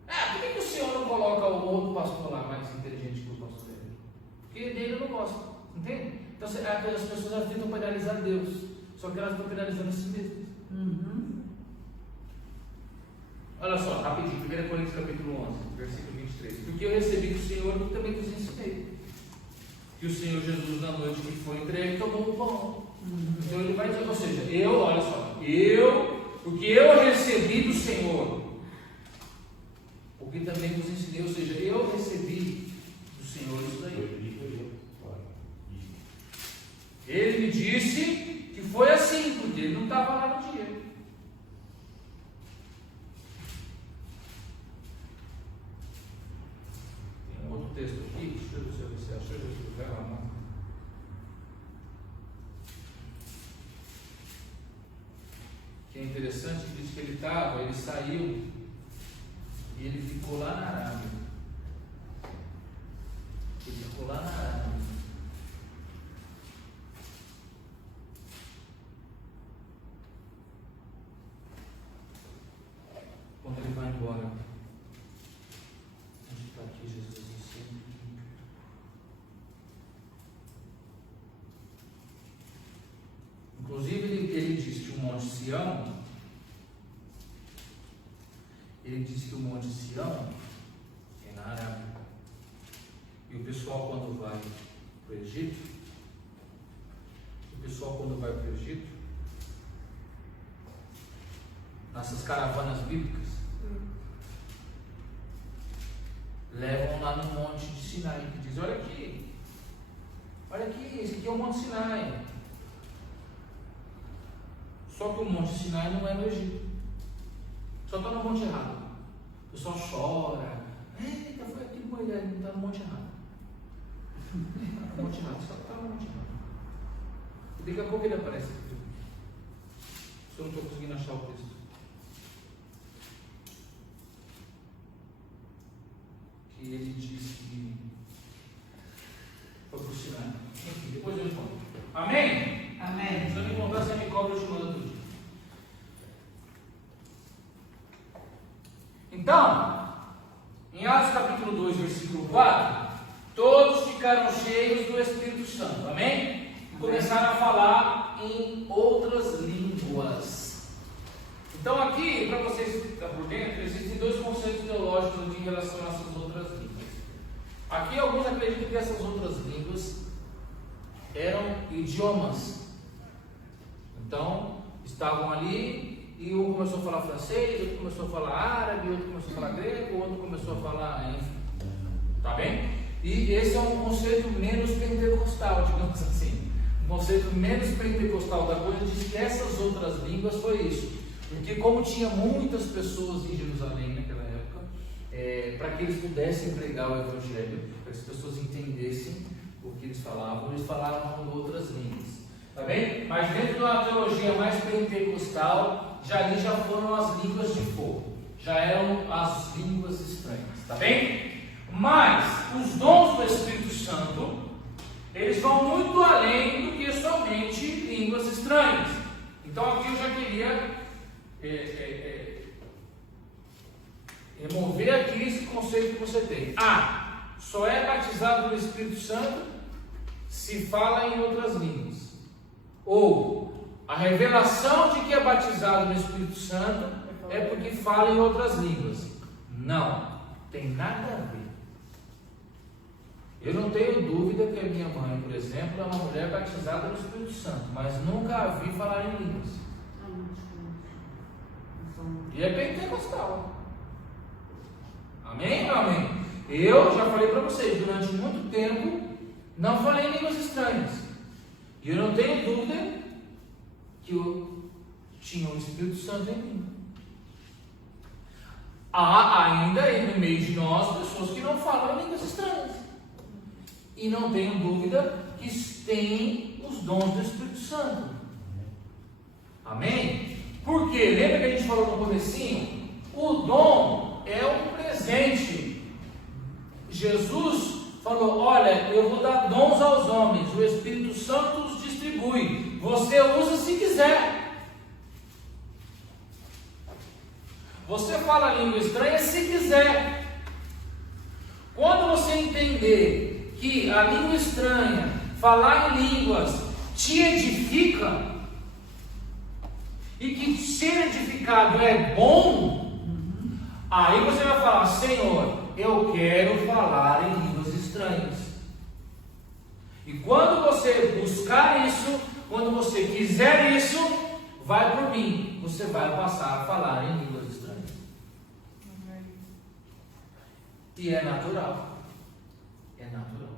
Por que o senhor não coloca o outro pastor lá mais inteligente que o pastor dele? Porque dele eu não gosto, entende? Então as pessoas tentam penalizar Deus, só que elas estão penalizando a si mesmas. Olha só, rapidinho, 1 Coríntios capítulo 11, versículo 23. Porque eu recebi do Senhor e também vos ensinei. Que o Senhor Jesus, na noite que foi entregue, tomou o pão. Então ele vai dizer, ou seja, porque eu recebi do Senhor, porque também vos ensinei, ou seja, eu recebi do Senhor isso daí. Ele me disse que foi assim, porque ele não estava lá no dia. Tem um outro texto aqui, deixa eu ver se você achou, Jesus, vai lá, mano. Que é interessante, diz que ele saiu e ele ficou lá na Arábia. Ele ficou lá na Arábia. Sião, ele diz que o Monte Sião é na Arábia. E o pessoal quando vai para o Egito, nessas caravanas bíblicas, levam lá no Monte de Sinai, que diz, olha aqui, esse aqui é o Monte Sinai. Só que o Monte Sinai não é no Egito. Só está no monte errado. O pessoal chora. Eita, foi aqui com ele, não está no monte errado. Está no monte errado, só está no monte errado. E daqui a pouco ele aparece aqui. Se eu não estou conseguindo achar o texto. Que ele disse que foi para o Sinai. Enfim, depois eu respondo. Amém? Amém. Se eu me encontrar, você me cobra, eu te mando tudo. Então, em Atos capítulo 2, versículo 4, todos ficaram cheios do Espírito Santo, amém? E começaram a falar em outras línguas. Então aqui, para vocês ficar por dentro, existem dois conceitos teológicos aqui em relação a essas outras línguas. Aqui alguns acreditam que essas outras línguas eram idiomas. Então, estavam ali e um começou a falar francês, outro começou a falar árabe, outro começou a falar grego, outro começou a falar, enfim. Tá bem? E esse é um conceito menos pentecostal, digamos assim. Um conceito menos pentecostal da coisa diz que essas outras línguas foi isso. Porque como tinha muitas pessoas em Jerusalém naquela época, para que eles pudessem pregar o Evangelho, para que as pessoas entendessem o que eles falavam outras línguas. Tá bem? Mas dentro de uma teologia mais pentecostal, já foram as línguas de fogo. Já eram as línguas estranhas. Tá bem? Mas os dons do Espírito Santo, eles vão muito além do que somente línguas estranhas. Então aqui eu já queria remover aqui esse conceito que você tem. Só é batizado no Espírito Santo se fala em outras línguas. Ou a revelação de que é batizado no Espírito Santo é porque fala em outras línguas. Não, tem nada a ver. Eu não tenho dúvida que a minha mãe, por exemplo, é uma mulher batizada no Espírito Santo, mas nunca a vi falar em línguas. E é pentecostal. Amém ou amém? Eu já falei para vocês, durante muito tempo, não falei em línguas estranhas. E eu não tenho dúvida que eu tinha o Espírito Santo em mim. Há ainda no meio de nós pessoas que não falam línguas estranhas. E não tenho dúvida que têm os dons do Espírito Santo. Amém? Porque, lembra que a gente falou no comecinho? O dom é um presente. Jesus falou, olha, eu vou dar dons aos homens, o Espírito Santo os distribui, você usa se quiser. Você fala língua estranha se quiser. Quando você entender que a língua estranha, falar em línguas, te edifica, e que ser edificado é bom, aí você vai falar, Senhor, eu quero falar em línguas estranhas. E quando você buscar isso, quando você quiser isso, vai por mim, você vai passar a falar em línguas estranhas. E é natural. É natural.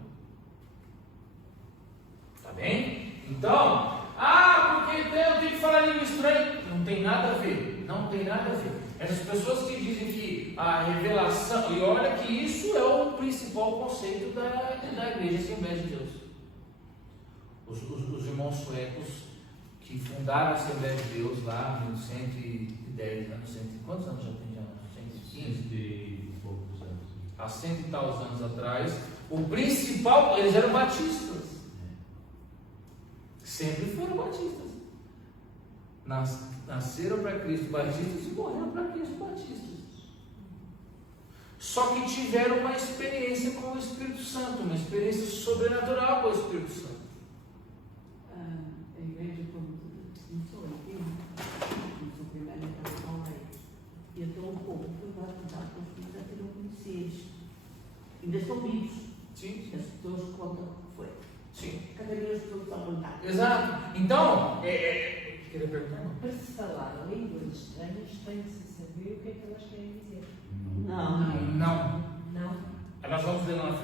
Tá bem? Então, porque eu tenho que falar língua estranha. Não tem nada a ver. Não tem nada a ver. Essas pessoas que dizem que a revelação, e olha que isso é o principal conceito da Igreja Assembleia de Deus. Os irmãos suecos que fundaram a Assembleia de Deus lá em 110 anos, quantos anos já tem? 115? E poucos anos. Há 100 e tal anos atrás, o principal, eles eram batistas. Sempre foram batistas. Nasceram para Cristo batistas e morreram para Cristo batistas. Só que tiveram uma experiência com o Espírito Santo, uma experiência sobrenatural com o Espírito Santo. A igreja, como não sou aqui, ainda estão vivos. Sim, As pessoas contam o que foi. sim. Cada vez as pessoas estão vontade. Exato. Então, queria perguntar? Para se falar línguas estranhas, tem-se saber o que é que elas querem dizer. Não. Não. Não. Nós vamos ler lá na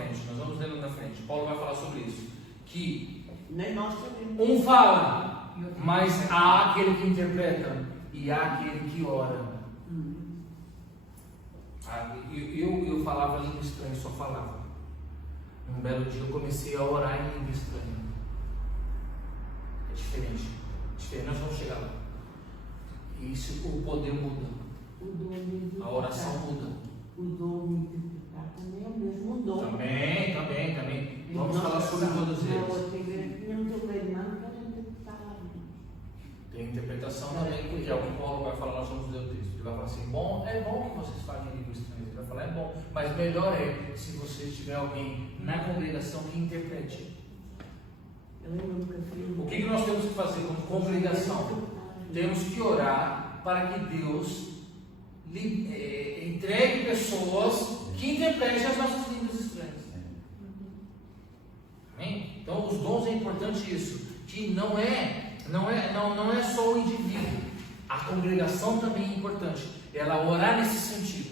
frente. Paulo vai falar sobre isso. Que Nem nós sabemos. um fala, mas há aquele que interpreta e há aquele que ora. Eu falava língua estranha, só falava. Um belo dia eu comecei a orar em língua estranha. É diferente. Nós vamos chegar lá. E isso, o poder muda. O dom de interpretar. A oração muda. O dom de interpretar também é o mesmo dom. Também. Vamos falar sobre todos eles. Não tem uma irmã para interpretar a Bíblia. Tem interpretação também, porque é o que Paulo vai falar, nós vamos ler o texto. Ele vai falar assim, é bom que vocês falem língua estranha. Ele vai falar, é bom, mas melhor é se você tiver alguém na congregação que interprete. Eu lembro que O que nós temos que fazer como congregação? Temos que orar para que Deus entregue pessoas que interpretem as nossas línguas estranhas. Amém? Então, os dons é importante isso, que não é só o indivíduo, a congregação também é importante, ela orar nesse sentido.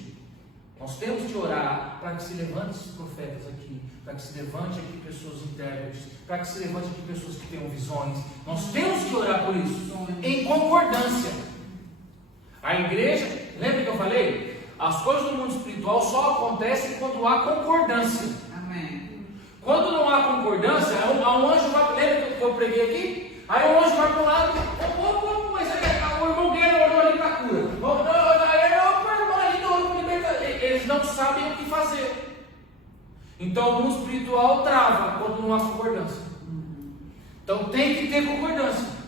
Nós temos que orar para que se levante esses profetas aqui, para que se levante aqui pessoas intérpretes, para que se levante aqui pessoas que tenham visões. Nós temos que orar por isso, em concordância. A igreja, lembra que eu falei? As coisas do mundo espiritual só acontecem quando há concordância. Amém. Quando não há concordância, um anjo vai, lembra que eu preguei aqui? Aí o anjo vai para um lado, mas o irmão Guilherme orou ali para a cura. Eles não sabem o que fazer. Então o mundo espiritual trava quando não há concordância. Então tem que ter concordância.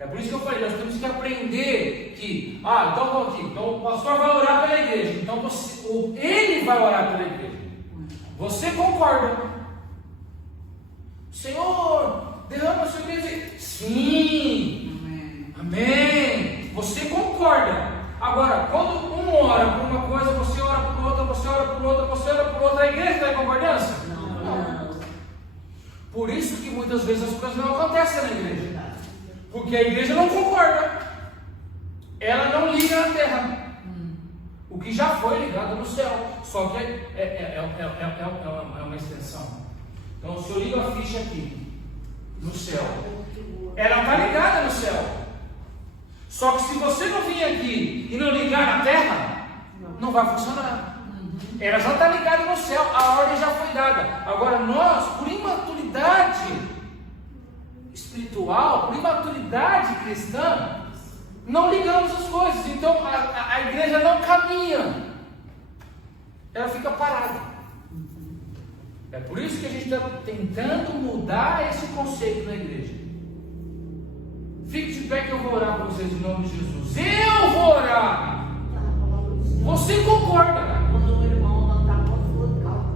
É por isso que eu falei, nós temos que aprender que, então vamos aqui, então o pastor vai orar pela igreja, então ele vai orar pela igreja. Você concorda? Senhor, derrama a sua igreja. Sim. Amém. Você concorda. Agora, quando um ora por uma coisa, você ora por outra, você ora por outra, você ora por outra, a igreja está em concordância? Não. Por isso que muitas vezes as coisas não acontecem na igreja. Porque a igreja não concorda. Ela não liga na terra. O que já foi ligado no céu. Só que é uma extensão. Então, se eu ligo a ficha aqui, no céu, ela está ligada no céu. Só que se você não vir aqui e não ligar na terra, não vai funcionar. Ela já está ligada no céu, a ordem já foi dada. Agora nós, por imaturidade espiritual, por imaturidade cristã, não ligamos as coisas. Então a igreja não caminha, ela fica parada. É por isso que a gente está tentando mudar esse conceito na igreja. Fique de pé que eu vou orar para vocês em nome de Jesus. Eu vou orar. Você concorda? Quando o irmão levantar, pode colocar.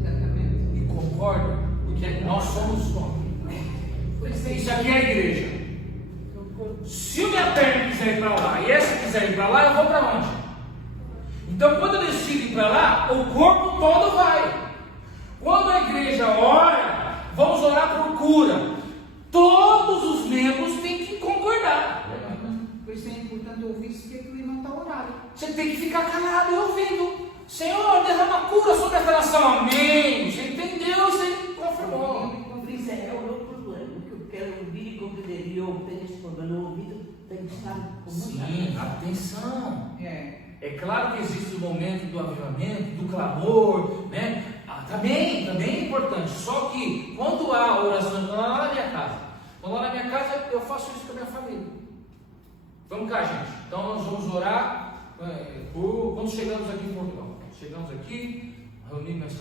Exatamente. E concorda? Porque nós somos isso aqui é a igreja. Se a minha perna quiser ir para lá e essa quiser ir para lá, eu vou para onde? Então quando eu decido ir para lá, o corpo todo vai. Quando a igreja ora, vamos orar por cura. Todos os membros têm que concordar. Por isso é importante ouvir isso que o irmão está orando. Você tem que ficar calado e ouvindo. Senhor, derrama cura sobre esta nação. Amém. Você entendeu? Você confirmou. Isso é o meu problema. O que eu quero ouvir e compreender. E eu tenho esse problema no ouvido, tem que estar com Sim, atenção. É. É claro que existe o momento do avivamento, do clamor, né? Também é importante. Só que quando há oração, lá na minha casa, eu faço isso com a minha família. Vamos cá, gente. Então nós vamos orar quando chegamos aqui em Portugal. Chegamos aqui, reuni meus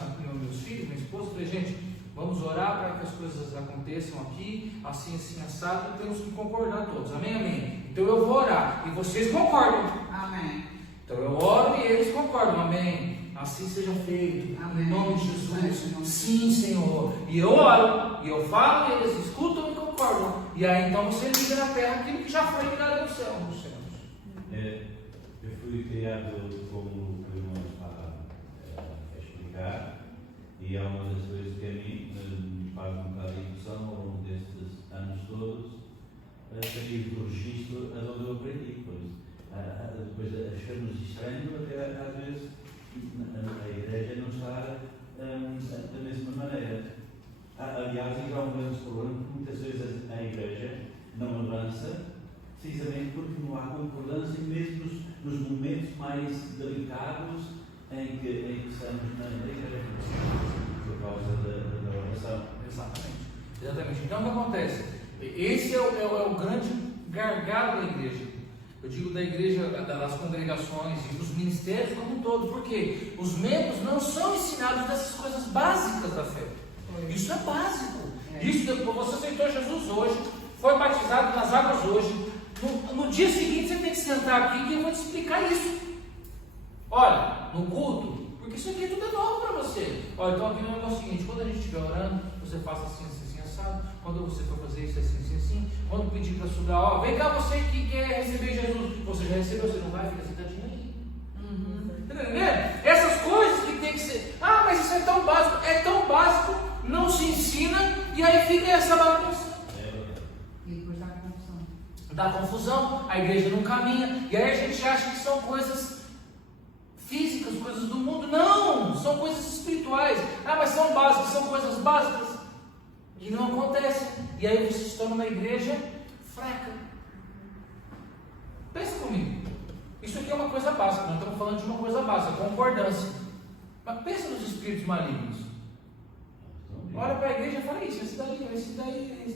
filhos, minha esposa, falei, gente, vamos orar para que as coisas aconteçam aqui, assim, assado, e temos que concordar todos. Amém? Então eu vou orar e vocês concordam. Amém. Então eu oro e eles concordam. Amém. Assim seja feito. Amém. Em nome de Jesus. Amém. Sim, Senhor. E eu oro, e eu falo, e eles escutam e concordam. E aí então você liga na terra aquilo que já foi ligado no céu. Eu fui criado como o irmão fala, explicar, e é uma das coisas que a mim me faz um bocado de impressão ao longo destes anos todos, sair do registro aonde eu aprendi. Depois achamos estranho até às vezes a igreja não está da mesma maneira. Aliás, há um grande problema porque muitas vezes a igreja não avança precisamente porque não há concordância mesmo nos momentos mais delicados em que estamos na igreja por causa da oração. Exatamente. Então o que acontece? Esse é o grande gargalo da igreja. Eu digo da igreja, das congregações e dos ministérios como um todo, porque os membros não são ensinados dessas coisas básicas da fé. Isso é básico. Isso, você aceitou Jesus hoje, foi batizado nas águas hoje. No dia seguinte você tem que sentar aqui que eu vou te explicar isso. Olha, no culto, porque isso aqui tudo é novo para você. Olha, então aqui é o seguinte: quando a gente estiver orando, você faça assim, assim, assado. Quando você for fazer isso, assim, assim, assim. Quando pedir para sugar, vem cá você que quer receber Jesus. Você já recebeu, você não vai, fica sentadinho aí. Tá entendendo? Essas coisas que tem que ser. Mas isso é tão básico. É tão básico, não se ensina, e aí fica essa bagunça. E depois dá confusão. Dá confusão, a igreja não caminha, e aí a gente acha que são coisas físicas, coisas do mundo. Não, são coisas espirituais. Mas são básicas, são coisas básicas e não acontecem. E aí você se torna uma igreja fraca. Pensa comigo, isso aqui é uma coisa básica, nós estamos falando de uma coisa básica, concordância. Mas pensa nos espíritos malignos. Olha para a igreja e fala: esse daí,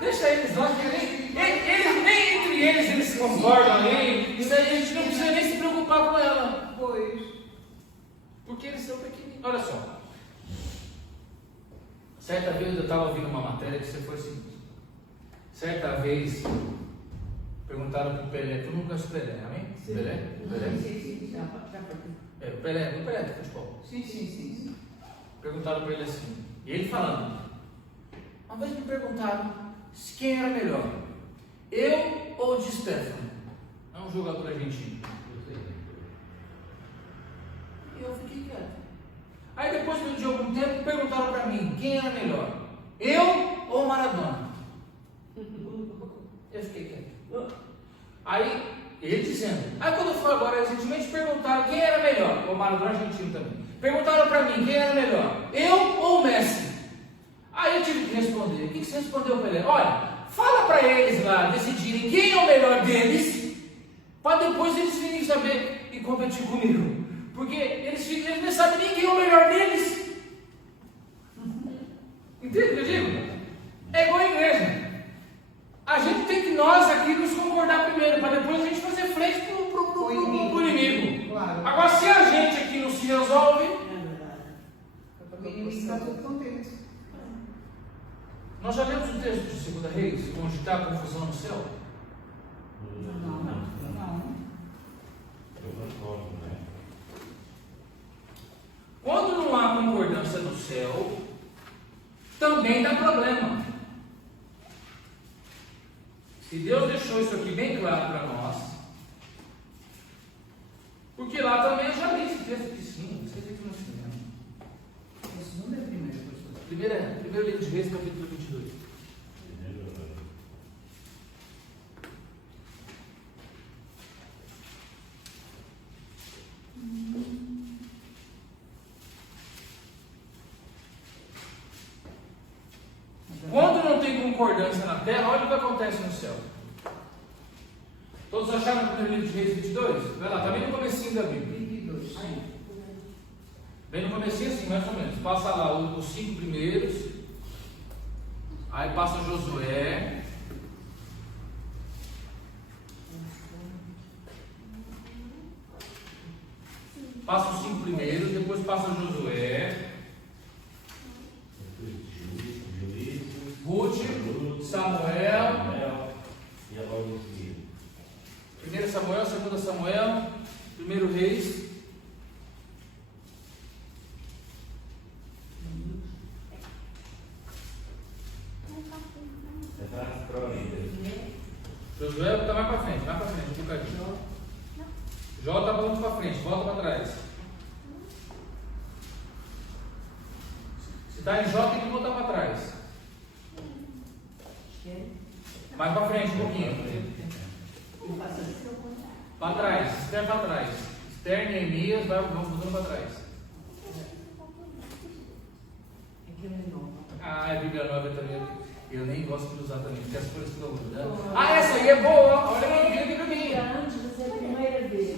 deixa eles lá, que nem entre eles se concordam ali. Isso aí a gente não precisa nem se preocupar com ela. Pois. Porque eles são pequeninos. Olha só. Certa vez eu estava ouvindo uma matéria que você foi assim. Certa vez perguntaram para o Pelé: tu não conhece o Pelé, amém? Sim. Pelé? Sim, já partiu. O Pelé do futebol. Sim. Perguntaram para ele assim, e ele falando: uma vez me perguntaram quem era melhor, eu ou o Di Stefano? É um jogador argentino. E eu fiquei quieto. Aí depois de algum tempo perguntaram para mim quem era melhor, eu ou o Maradona? Eu fiquei quieto. Aí ele dizendo. Aí quando eu fui agora recentemente perguntaram quem era melhor, o Maradona argentino também. Perguntaram para mim quem era melhor, eu ou o Messi? Aí eu tive que responder. O que você respondeu, Pelé? Olha, fala para eles lá decidirem quem é o melhor deles, para depois eles virem saber e competir comigo. Porque eles não sabem nem quem é o melhor deles. Entende o que eu digo? É igual a igreja. A gente tem que nós aqui nos concordar primeiro, para depois a gente fazer frente pro inimigo. Claro. Agora, se a gente aqui não se resolve, O inimigo está todo contente. nós já lemos o texto de 2 Reis, onde está a confusão no céu. Não. Eu concordo, né? Quando não há concordância no céu, também dá problema. Se Deus deixou isso aqui bem claro para nós, porque lá também eu já li esse texto aqui, sim, você vê que não se lembra. O segundo é primeiro, pastor. Primeiro livro de Reis, capítulo 22. Quando não tem concordância na terra, olha o que acontece no céu. Todos acharam o primeiro livro de Reis 22? Vai lá, está bem no comecinho da Bíblia. 22. Bem no comecinho assim, mais ou menos. Passa lá os 5 primeiros. Aí passa Josué. Passa os 5 primeiros, depois passa Josué. Ruth, Samuel. E agora em seguida. 1 Samuel, 2 Samuel, 1 Reis. Josué está mais para frente, um bocadinho. Jó está muito para frente, volta para trás. está em Jó, tem que voltar para trás. Mais para frente um pouquinho. Para trás, Esther para trás. Esther, Neemias, vamos mudando para trás. Aquilo é novo. Ah, é Bíblia Nova também. Eu nem gosto de usar também, porque as coisas que eu vou mudando. Ah, essa aí é boa, olha aqui para mim. Antes de ser a primeira vez.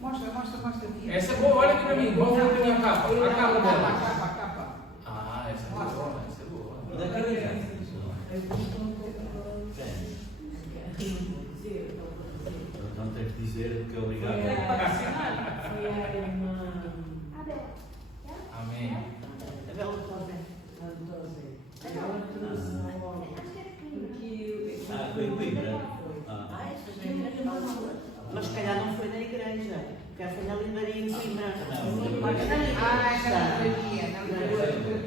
Mostra aqui. Essa é boa, olha aqui para mim. Vamos ver a minha capa. A capa A dela. capa. Ah, essa é boa, essa é boa. Onde é que ele é? Eu estou um pouco. Não tens de dizer que é obrigado. Foi a irmã. Amém. Ela trouxe logo. Porque. Foi o Coimbra. Mas se calhar não foi na igreja, porque foi na livraria em Coimbra.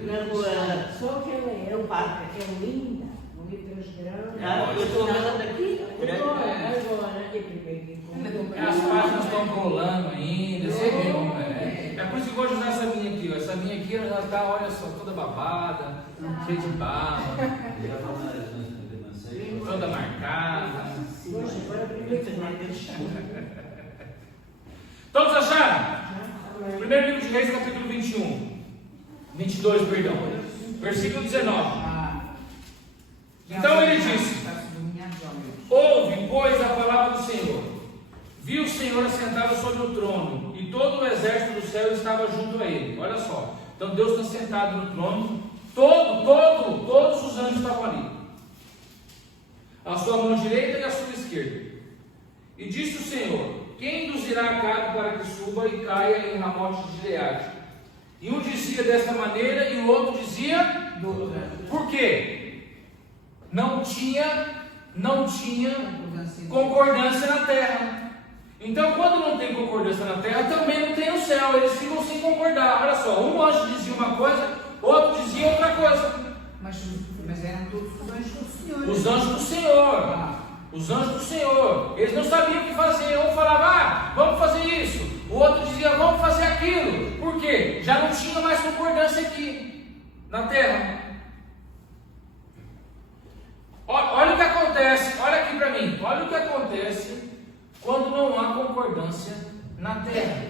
Na rua. Só que ela é No parque. é linda, letras grandes. Eu estou a ver daqui. Agora, eu primeiro As páginas estão colando ainda, você vê como é. É por isso que eu gosto de usar essa minha aqui, ó. Essa minha aqui ela já está, olha só, toda babada, cheia de bala, Já está na Renascença. toda marcada. Hoje, agora primeiro Todos acharam? Primeiro livro de Reis, capítulo 22, perdão. Versículo 19. Então ele disse: ouve, pois, a palavra do Senhor. Viu o Senhor assentado sobre o trono, e todo o exército do céu estava junto a ele. Olha só. Então Deus está sentado no trono. Todos os anjos estavam ali. A sua mão direita e a sua esquerda. E disse o Senhor: quem induzirá Acabe para que suba e caia em Ramote de Gileade? E um dizia desta maneira, e o outro dizia do outro. Por quê? Não tinha concordância na terra. Então, quando não tem concordância na terra, também não tem no céu. Eles ficam sem concordar. Olha só, um anjo dizia uma coisa, outro dizia outra coisa. Mas eram todos os anjos do Senhor. Os anjos do Senhor. Os anjos do Senhor. Eles não sabiam o que fazer. Um falava, vamos fazer isso. O outro dizia, vamos fazer aquilo. Por quê? Já não tinha mais concordância aqui na terra. Olha o que acontece, olha aqui para mim. Olha o que acontece quando não há concordância na terra.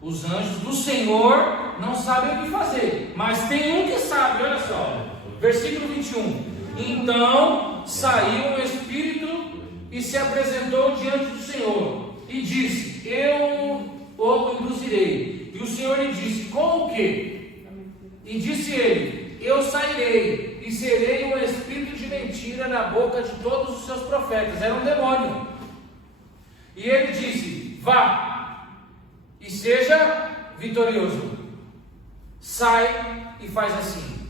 Os anjos do Senhor não sabem o que fazer, mas tem um que sabe, olha só. Versículo 21. Então saiu um espírito e se apresentou diante do Senhor e disse: eu o induzirei. E o Senhor lhe disse: com o quê? E disse ele: eu sairei e serei um espírito de mentira na boca de todos os seus profetas. Era um demônio. E ele disse: vá e seja vitorioso. Sai e faz assim.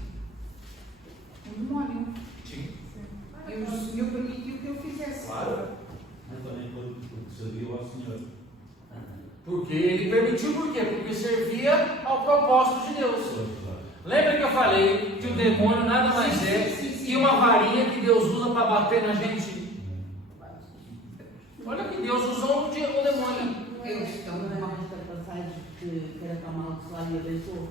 Um demônio. Sim. E o Senhor permitiu que eu fizesse. Claro. Mas também foi porque serviu ao Senhor. Porque ele permitiu, por quê? Porque servia ao propósito de Deus. Lembra que eu falei que o demônio nada mais é que uma varinha que Deus usa para bater na gente? Olha que Deus usou um demônio. Eles estão Esta passagem que era tão amaldiçoado e abençoou.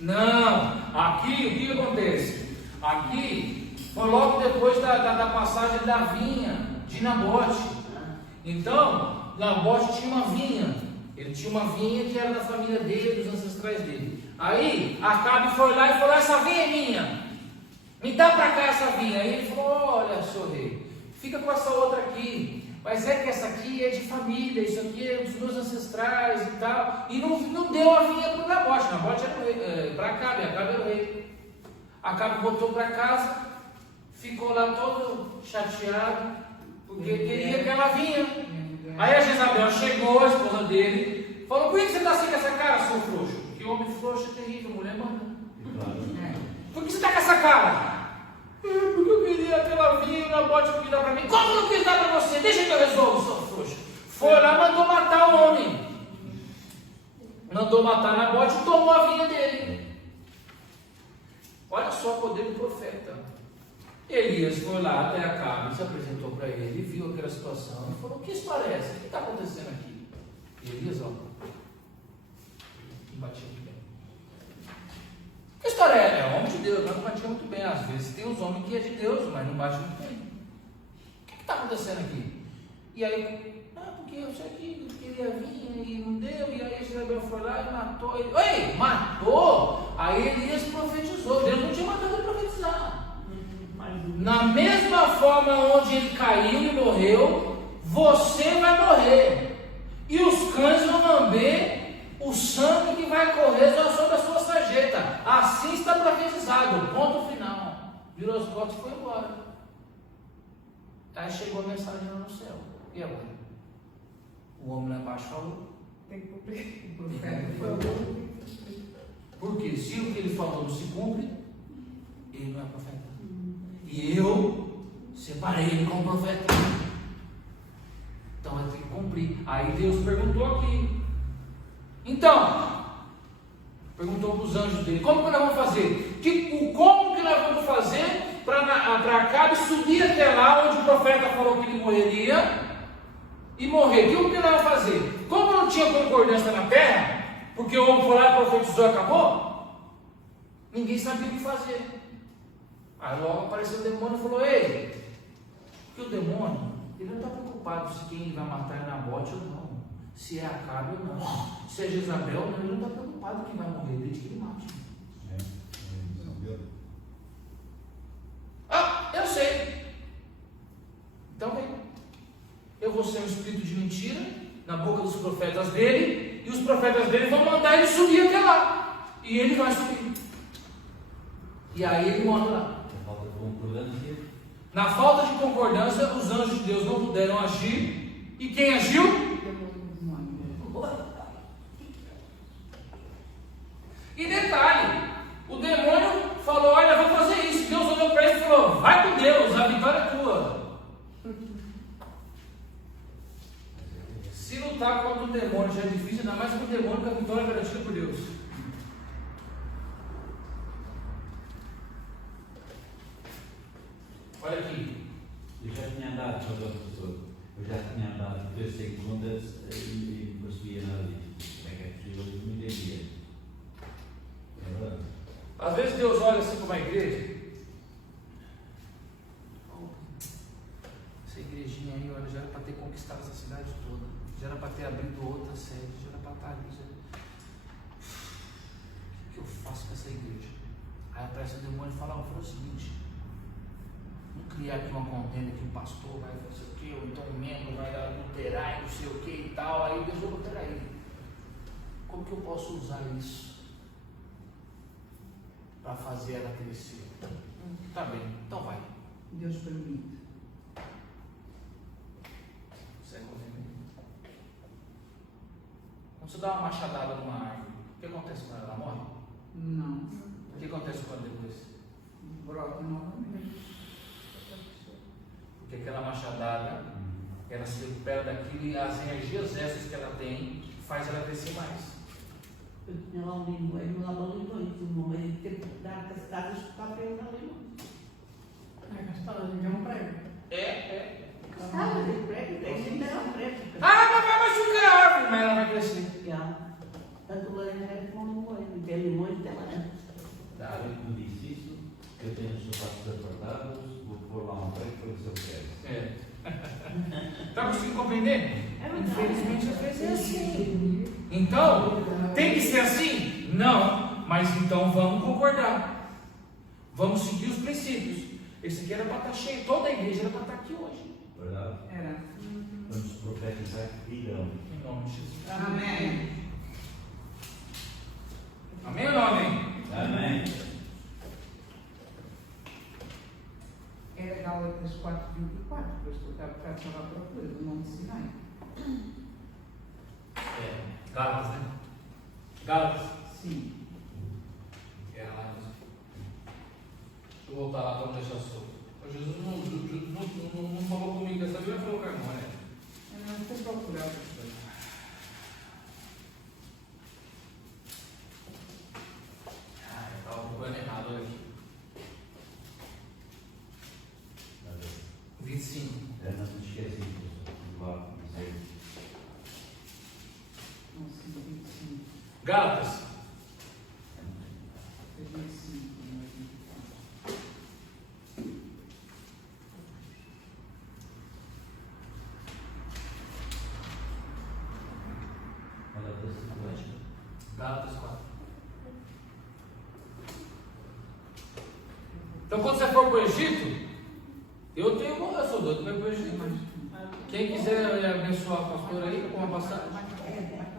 Não, aqui o que acontece? Aqui foi logo depois da passagem da vinha de Nabote. Então, Nabote tinha uma vinha. Ele tinha uma vinha que era da família dele, dos ancestrais dele. Aí, Acabe foi lá e falou: essa vinha é minha, me dá para cá essa vinha. Aí ele falou: olha, senhor rei, fica com essa outra aqui, mas é que essa aqui é de família, isso aqui é dos meus ancestrais e tal. E não deu a vinha para o Nabote. Nabote era o rei, para Acabe era o rei. Acabe voltou para casa, ficou lá todo chateado, porque queria que ela vinha. Aí a Jezabel chegou, a esposa dele, falou: por que você está assim com essa cara, seu frouxo? Que homem frouxo é terrível, mulher manda. Por que você está com essa cara? Porque eu queria que ela vinha e o Nabote não quis dar para mim. Como não quis dar para você? Deixa que eu resolvo, seu frouxo. Foi lá, mandou matar o homem. Mandou matar Nabote e tomou a vinha dele. Olha só o poder do profeta. Elias foi lá até Acabe, se apresentou para ele, viu aquela situação e falou: o que isso parece? O que está acontecendo aqui? E Elias, ó, batia de pé. bem, às vezes tem uns homens que é de Deus, mas não bate muito bem. O que está acontecendo aqui? E aí, porque eu sei que queria vir e não deu, e aí Jezabel foi lá e matou ele. Ei, matou! Aí Elias profetizou. Deus não tinha mandado ele profetizar. Na mesma forma onde ele caiu e morreu, você vai morrer. E os cães vão lamber o sangue que vai correr sobre a sua sarjeta. Assim está profetizado. Ponto final. Virou as costas e foi embora. Aí chegou a mensagem lá no céu. E agora? O homem lá embaixo falou. Tem que cumprir. O profeta falou. Porque se o que ele falou não se cumpre, ele não é profeta. E eu separei ele como profeta. Então vai ter que cumprir. Aí Deus perguntou aqui. Então, perguntou para os anjos dele: como que nós vamos fazer? Como que nós vamos fazer para Acabe subir até lá onde o profeta falou que ele morreria e morrer? O que nós vamos fazer? Como não tinha concordância na terra, porque o homem foi lá, profetizou e acabou, ninguém sabia o que fazer. Aí logo apareceu o demônio e falou: ei, que o demônio, ele não está preocupado se quem vai matar é Nabote ou não, se é Acabe ou não, se é Jezabel ou não, ele não está preocupado quem vai morrer, desde que ele mate. Eu sei. Então bem, eu vou ser um espírito de mentira na boca dos profetas dele, e os profetas dele vão mandar ele subir até lá, e ele vai subir. E aí ele morre lá. Na falta de concordância, os anjos de Deus não puderam agir. E quem agiu? E detalhe, o demônio falou: olha, vou fazer isso. Deus olhou para ele e falou: vai com Deus, a vitória é tua. Se lutar contra o demônio já é difícil, ainda mais com o demônio, que a vitória é garantida por Deus. Olha aqui. Eu já tinha andado, professor, eu já tinha andado 3 segundas e não percebia nada disso. Como é que é possível? Eu não entendia. É verdade. Às vezes Deus olha assim como a igreja. Essa igrejinha aí, olha, já era para ter conquistado essa cidade toda. Já era para ter abrido outra sede. Já era para estar ali. O que eu faço com essa igreja? Aí aparece o demônio e fala: vou fazer o seguinte. Não criar aqui uma contenda que o pastor vai fazer o quê, ou então o membro vai adulterar e não sei o que e tal. Aí Deus vai botar aí. Como que eu posso usar isso para fazer ela crescer? Tá bem, então vai. Deus permite. Quando você dá uma machadada numa árvore, o que acontece com ela? Ela morre? Não. O que acontece com ela depois? Brota novamente. Porque aquela machadada, ela se recupera daquilo e as energias extras que ela tem faz ela crescer mais. Eu tinha lá um limoeiro, lá no limoeiro, no meio de tempo de dar cascadas de papel na limoeiro. Castada de um prego. É. Cascadas de prego, tem que dar um prego. Mas vai machucar a árvore, mas ela vai crescer. Já. Tanto laranja como limoeiro. Tem limoeiro e tem laranja. Eu disse isso, eu tenho os sapatos apertados, vou pôr lá um prego para ver se eu quero. Está conseguindo compreender? É verdade. Infelizmente, às vezes é assim. Então, tem que ser assim? Não, mas então vamos concordar. Vamos seguir os princípios. Esse aqui era para estar cheio, toda a igreja era para estar aqui hoje. Verdade? Era. Vamos profetizar que dirão. Em nome de Jesus. Amém. Amém ou não amém? Amém. Era Gálatas 4:24, que eu estava à procura do Monte Sinai. Gálatas, né? Gálatas. Sim. É lá mesmo. Deixa eu voltar lá para não deixar solto. Jesus não falou comigo dessa vez, falou com a irmã, né? Eu não fui procurar essas coisas. Eu estava procurando errado, olha aqui. 25. Eu não me esqueci do lado dizer. Não, sim, 25. Gálatas. 25, não é 24. Então quando você for para o Egito, eu sou doido para ir para o Egito. Quem quiser me abençoar o pastor aí com uma passagem,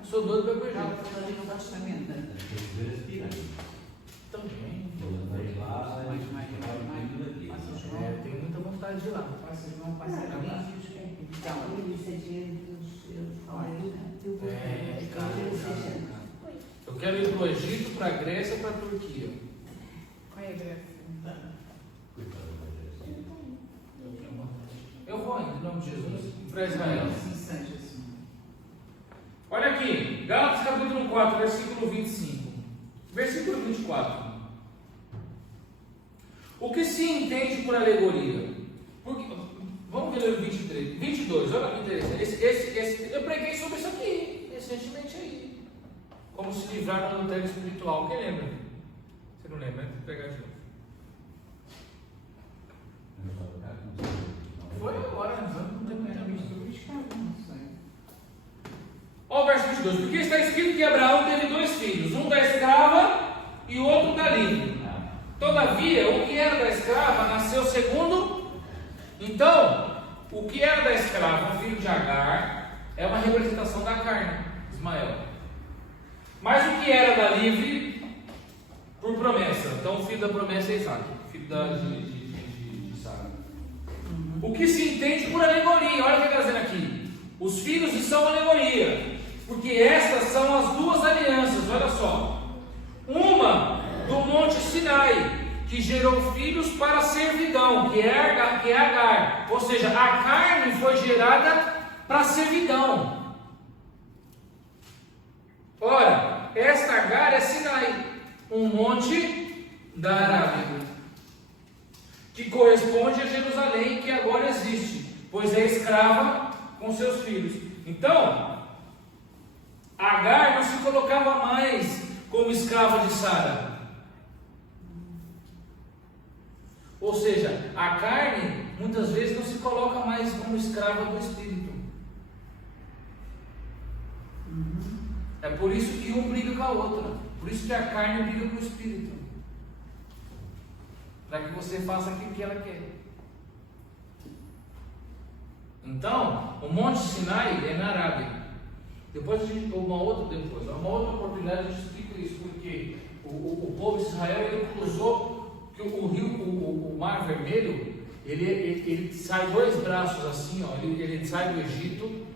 sou doido para ir para o Egito. Ali no Testamento. Também. Tenho muita vontade de ir lá. Vocês vão passar vídeos. Então, Eu quero ir para o Egito, para a Grécia e para a Turquia. qual é a Grécia? Eu vou, em nome de Jesus, para Israel. Assim seja, assim. Olha aqui, Gálatas capítulo 4, versículo 25. Versículo 24. O que se entende por alegoria? Vamos ver o 23, 22, olha que interessante. Eu preguei sobre isso aqui, recentemente aí. Como se livrar do adultério espiritual. Quem lembra? Você não lembra, né? Vou pegar de novo. Foi agora, não tem muita vista. Olha o verso 22. Porque está escrito que Abraão teve 2 filhos, um da escrava e o outro da livre. Todavia, o que era da escrava nasceu segundo. Então, o que era da escrava, o filho de Agar, é uma representação da carne, Ismael. Mas o que era da livre, por promessa. Então, o filho da promessa é Isaac, filho de Sara. O que se entende por alegoria, olha o que está dizendo aqui. Os filhos são alegoria, porque estas são as 2 alianças, olha só. Uma do Monte Sinai, que gerou filhos para a servidão, que é Agar. Ou seja, a carne foi gerada para a servidão. Ora, esta Agar é Sinai, um monte da Arábia, que corresponde a Jerusalém, que agora existe, pois é escrava com seus filhos. Então, Agar não se colocava mais como escrava de Sara. Ou seja, a carne muitas vezes não se coloca mais como escrava do espírito. É por isso que um briga com a outra. Por isso que a carne briga com o espírito. Para que você faça aquilo que ela quer. Então, o Monte Sinai é na Arábia. Depois a gente, uma outra oportunidade a gente explica isso, porque o povo de Israel ele cruzou que o rio, o Mar Vermelho, ele sai 2 braços assim, ó, ele sai do Egito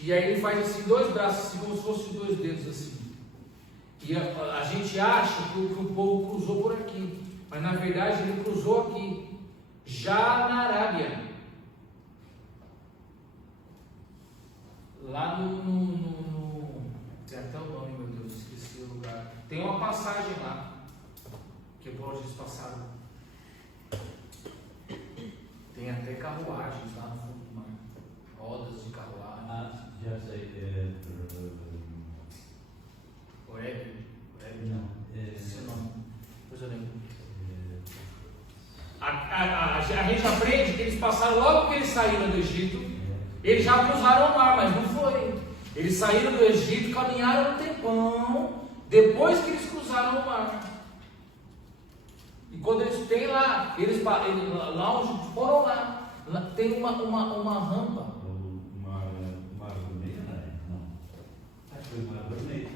e aí ele faz assim 2 braços, assim, como se fossem 2 dedos assim. E a gente acha que o povo cruzou por aqui, mas na verdade ele cruzou aqui, já na Arábia, lá tem até o nome, meu Deus, esqueci o lugar. Tem uma passagem lá que por onde eles passaram. Tem até carruagens lá no fundo do mar, rodas de carruagem. Já sei. Oreb? Não. Esse nome. Depois eu lembro. A gente aprende que eles passaram logo que eles saíram do Egito. Eles já cruzaram o mar, mas não foi. Eles saíram do Egito, caminharam um tempão, depois que eles cruzaram o mar. E quando eles têm lá, lá onde foram lá tem uma rampa. O Mar Vermelho, não. Acho que foi o Mar Vermelho.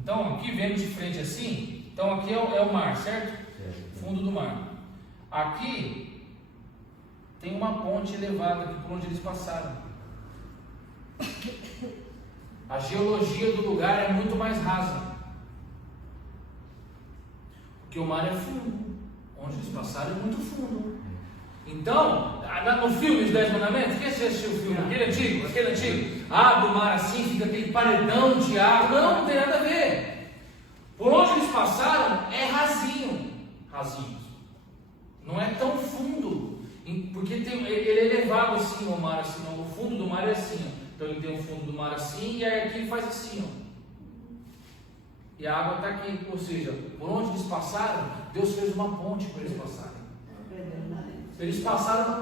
Então, aqui vendo de frente assim, então aqui é o mar, certo? Fundo do mar. Aqui tem uma ponte elevada aqui por onde eles passaram. A geologia do lugar é muito mais rasa, porque o mar é fundo. Onde eles passaram é muito fundo. Então, no filme Os 10 Mandamentos, quem assistiu o filme? Aquele antigo? Abre o mar assim, fica aquele paredão de água. Não tem nada a ver. Por onde eles passaram é rasinho. Não é tão fundo, porque ele é elevado assim o mar, assim, o fundo do mar é assim, ó. Então ele tem o fundo do mar assim, e aí aqui ele faz assim, ó. E a água está aqui, ou seja, por onde eles passaram, Deus fez uma ponte para eles passarem. Eles passaram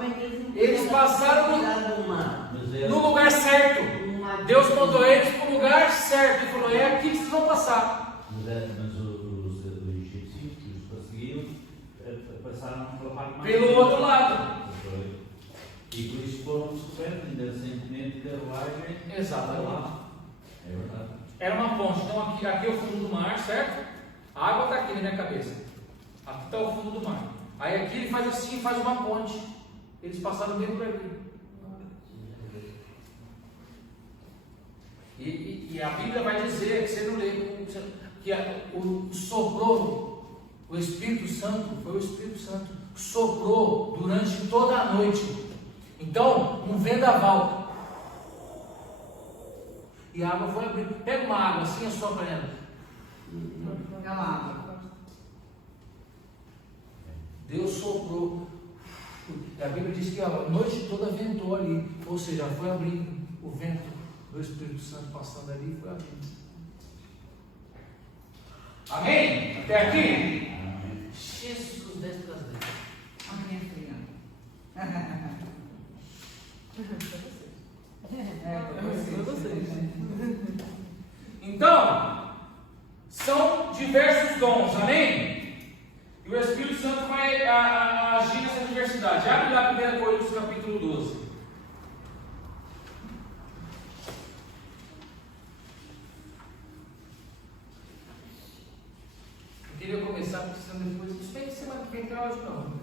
no lugar certo. Deus mandou eles para o lugar certo e falou: é aqui que vocês vão passar. Mas os egípcios que os perseguiam passaram pela parte mais Pelo outro lado. E por isso foram sofrendo, ainda recentemente, carruagem. Exatamente. É verdade. Era Era uma ponte. Então aqui é o fundo do mar, certo? A água está aqui na minha cabeça. Aqui está o fundo do mar. Aí aqui ele faz assim, faz uma ponte. Eles passaram bem por ali. E a Bíblia vai dizer, que você não lê, que o soprou, o Espírito Santo, foi o Espírito Santo que soprou durante toda a noite. Então, um vendaval. E a água foi abrindo. Pega uma água assim, assopra nela. Calado. Deus soprou. E a Bíblia diz que a noite toda ventou ali. Ou seja, foi abrindo o vento do Espírito Santo passando ali e foi abrindo. Amém? Até aqui? Amém. Jesus, 10 para as 10. Amém, filha. Para vocês. Então, são diversos dons, amém? E o Espírito Santo vai agir nessa diversidade. Abre lá 1 Coríntios capítulo 12. Eu queria começar precisando depois. Isso bem que semana que vem tem hoje não.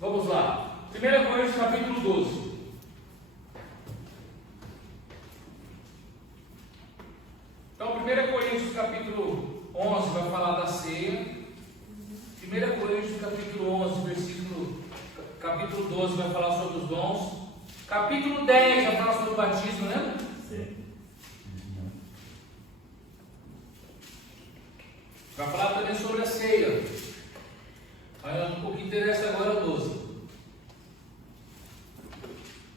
Vamos lá. 1 Coríntios capítulo 12. Então, 1 Coríntios capítulo 11 vai falar da ceia. 1 Coríntios capítulo 11, capítulo 12 vai falar sobre os dons. Capítulo 10 vai falar sobre o batismo, né? Sim. Vai falar também sobre a ceia. Mas o que interessa agora é o 12.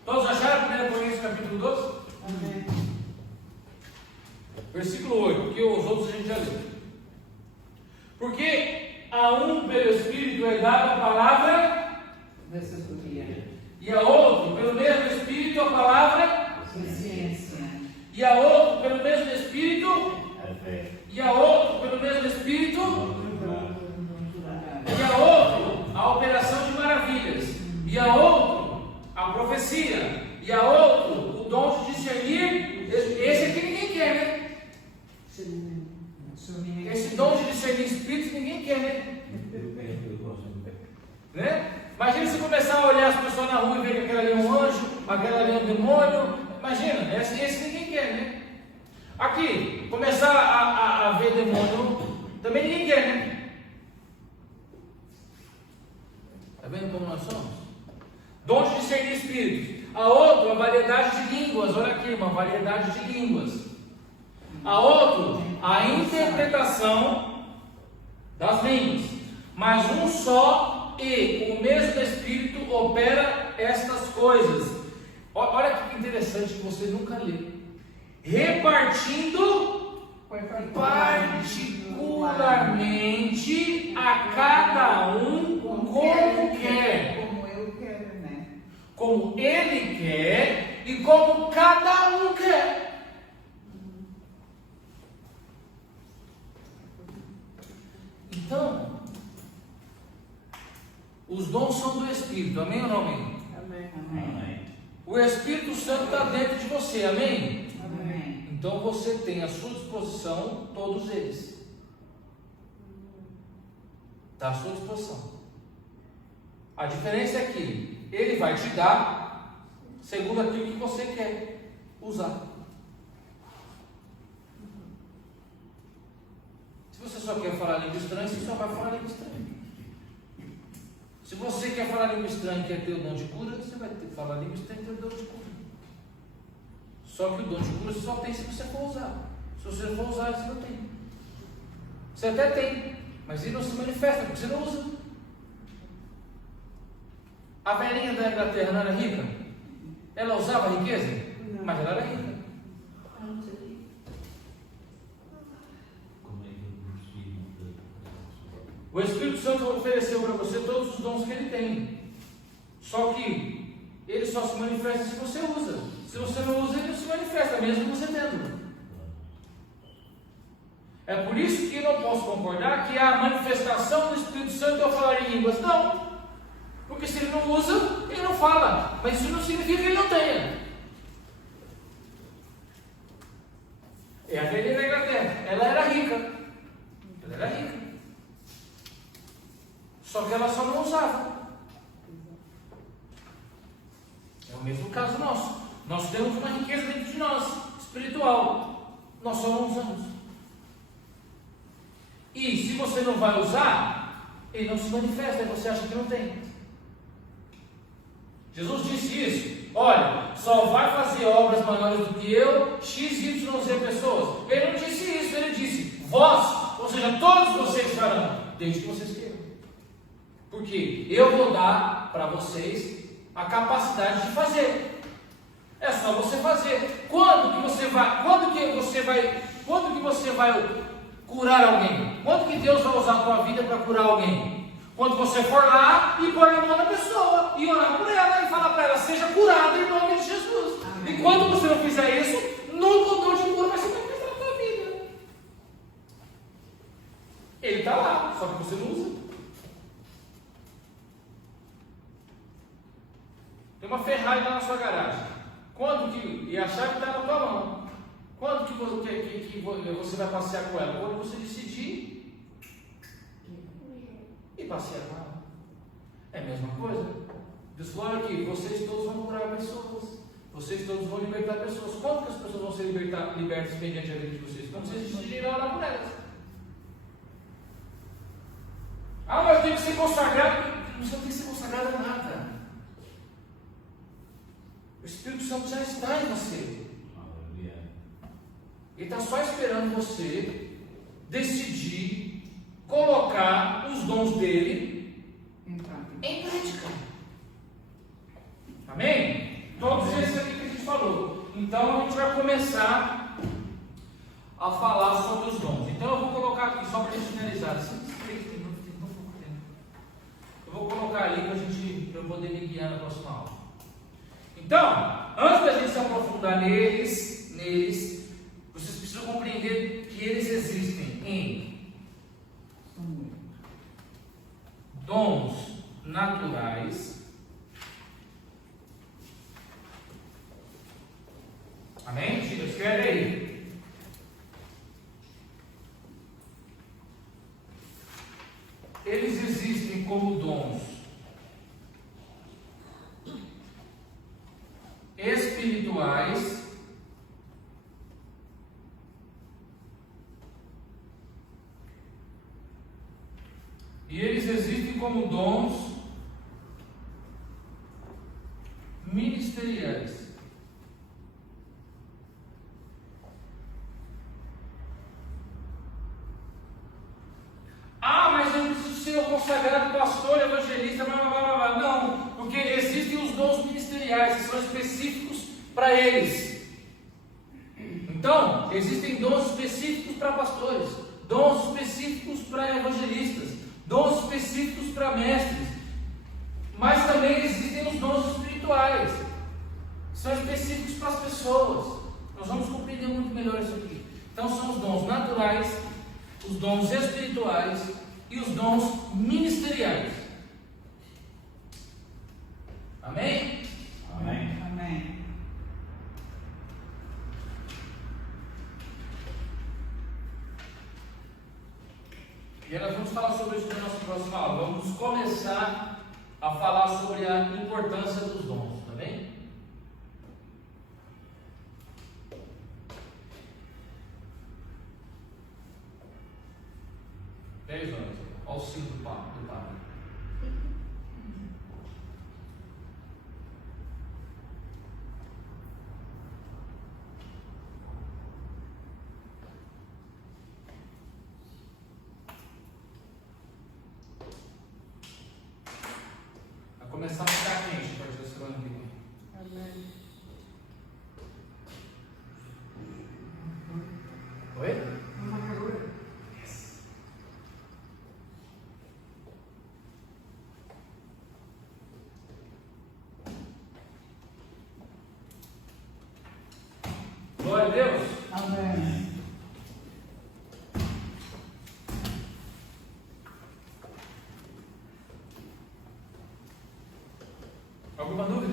Todos acharam 1 Coríntios capítulo 12? Amém. Versículo 8, porque os outros a gente já leu. Porque a um pelo Espírito é dada a palavra Da sabedoria. e a outro pelo mesmo Espírito a palavra Da ciência. e a outro pelo mesmo Espírito A fé. e a outro pelo mesmo Espírito e a outro a operação de maravilhas e a outro a profecia e a outro o dom de discernir. Esse aqui ninguém quer, né? Esse dom de discernir espíritos ninguém quer, né? Eu gosto de Né? Imagina se começar a olhar as pessoas na rua e ver que aquela ali é um anjo, aquela ali é um demônio. Imagina, esse ninguém quer, né? Aqui, começar a ver demônio, também ninguém quer, né? Está vendo como nós somos? Dom de discernir espíritos. A outro, a variedade de línguas. Olha aqui, uma variedade de línguas. A outro, a interpretação das línguas. Mas um só e o mesmo Espírito opera estas coisas. Olha que interessante que você nunca lê. Repartindo particularmente a cada um como quer. Como eu quero, né? Como ele quer e como cada um quer. Então, os dons são do Espírito, amém ou não amém? Amém. Amém. O Espírito Santo está dentro de você, amém? Amém. Então você tem à sua disposição todos eles. Está à sua disposição. A diferença é que ele vai te dar segundo aquilo que você quer usar. Se você só quer falar língua estranha, você só vai falar língua estranha. Se você quer falar língua estranha e quer ter o dom de cura, você vai ter que falar língua estranha e ter o dom de cura. Só que o dom de cura você só tem se você for usar. Se você não for usar, você não tem. Você até tem, mas ele não se manifesta porque você não usa. A velhinha da Inglaterra não era rica? Ela usava a riqueza? Mas ela era rica. Como é que o Espírito O Espírito Santo ofereceu para você todos os dons que ele tem. Só que ele só se manifesta se você usa. Se você não usa, ele não se manifesta, mesmo você tendo. É por isso que eu não posso concordar que a manifestação do Espírito Santo eu falar em línguas. Não. Porque se ele não usa, ele não fala. Mas isso não significa que ele não tenha. É a velha da Inglaterra. Ela era rica. Ela era rica. Só que ela só não usava. É o mesmo caso nosso. Nós temos uma riqueza dentro de nós, espiritual. Nós só não usamos. E se você não vai usar, ele não se manifesta, e você acha que não tem. Jesus disse isso. Olha, só vai fazer obras maiores do que eu, X, Y, Z pessoas. Ele não disse isso, ele disse, vós, ou seja, todos vocês farão, desde que vocês queiram. Porque eu vou dar para vocês a capacidade de fazer. É só você fazer. Quando que você vai curar alguém? Quando que Deus vai usar a tua vida para curar alguém? Quando você for lá e pôr a mão na pessoa e orar por ela e falar para ela, seja curada em nome de Jesus. E quando você não fizer isso, nunca o dom de cura vai se manifestar na tua vida. Ele está lá, só que você não usa. Tem uma Ferrari lá na sua garagem. E a chave está na tua mão. Quando que você vai passear com ela? Quando você decidir e passear com ela. É a mesma coisa. Deus falou aqui, vocês todos vão curar pessoas. Vocês todos vão libertar pessoas. Quando que as pessoas vão ser libertas mediante a vida de vocês? Quando vocês decidirem orar por elas. Ah, mas eu tenho que ser consagrado. Você não tem que ser consagrado a nada. O Espírito Santo já está em você. Ele está só esperando você decidir colocar os dons dele em prática. Amém? Todos esses aqui que a gente falou. Então a gente vai começar a falar sobre os dons. Então eu vou colocar aqui, só para a gente finalizar. Eu vou colocar ali para eu poder me guiar na próxima aula. Então, antes da gente se aprofundar neles, vocês precisam compreender que eles existem em dons naturais. Amém? Escreve aí. Eles existem como dons espirituais e eles existem como dons ministeriais. Ah, mas eu preciso ser o consagrado pastor, evangelista, blá, blá, blá, blá. Não, porque existem os dons ministeriais que são específicos para eles. Então, existem dons específicos para pastores, dons específicos para evangelistas, dons específicos para mestres, mas também existem os dons espirituais, que são específicos para as pessoas. Nós vamos compreender muito melhor isso aqui. Então, são os dons naturais, os dons espirituais e os dons ministeriais. Amém? Amém. Amém. E nós vamos falar sobre isso na nossa próxima aula. Vamos começar a falar sobre a importância dos dons, tá bem? Olha o sino do Papa. Vai começar a ficar quente a partir da semana que vem. Amém. Oi? Alguma dúvida?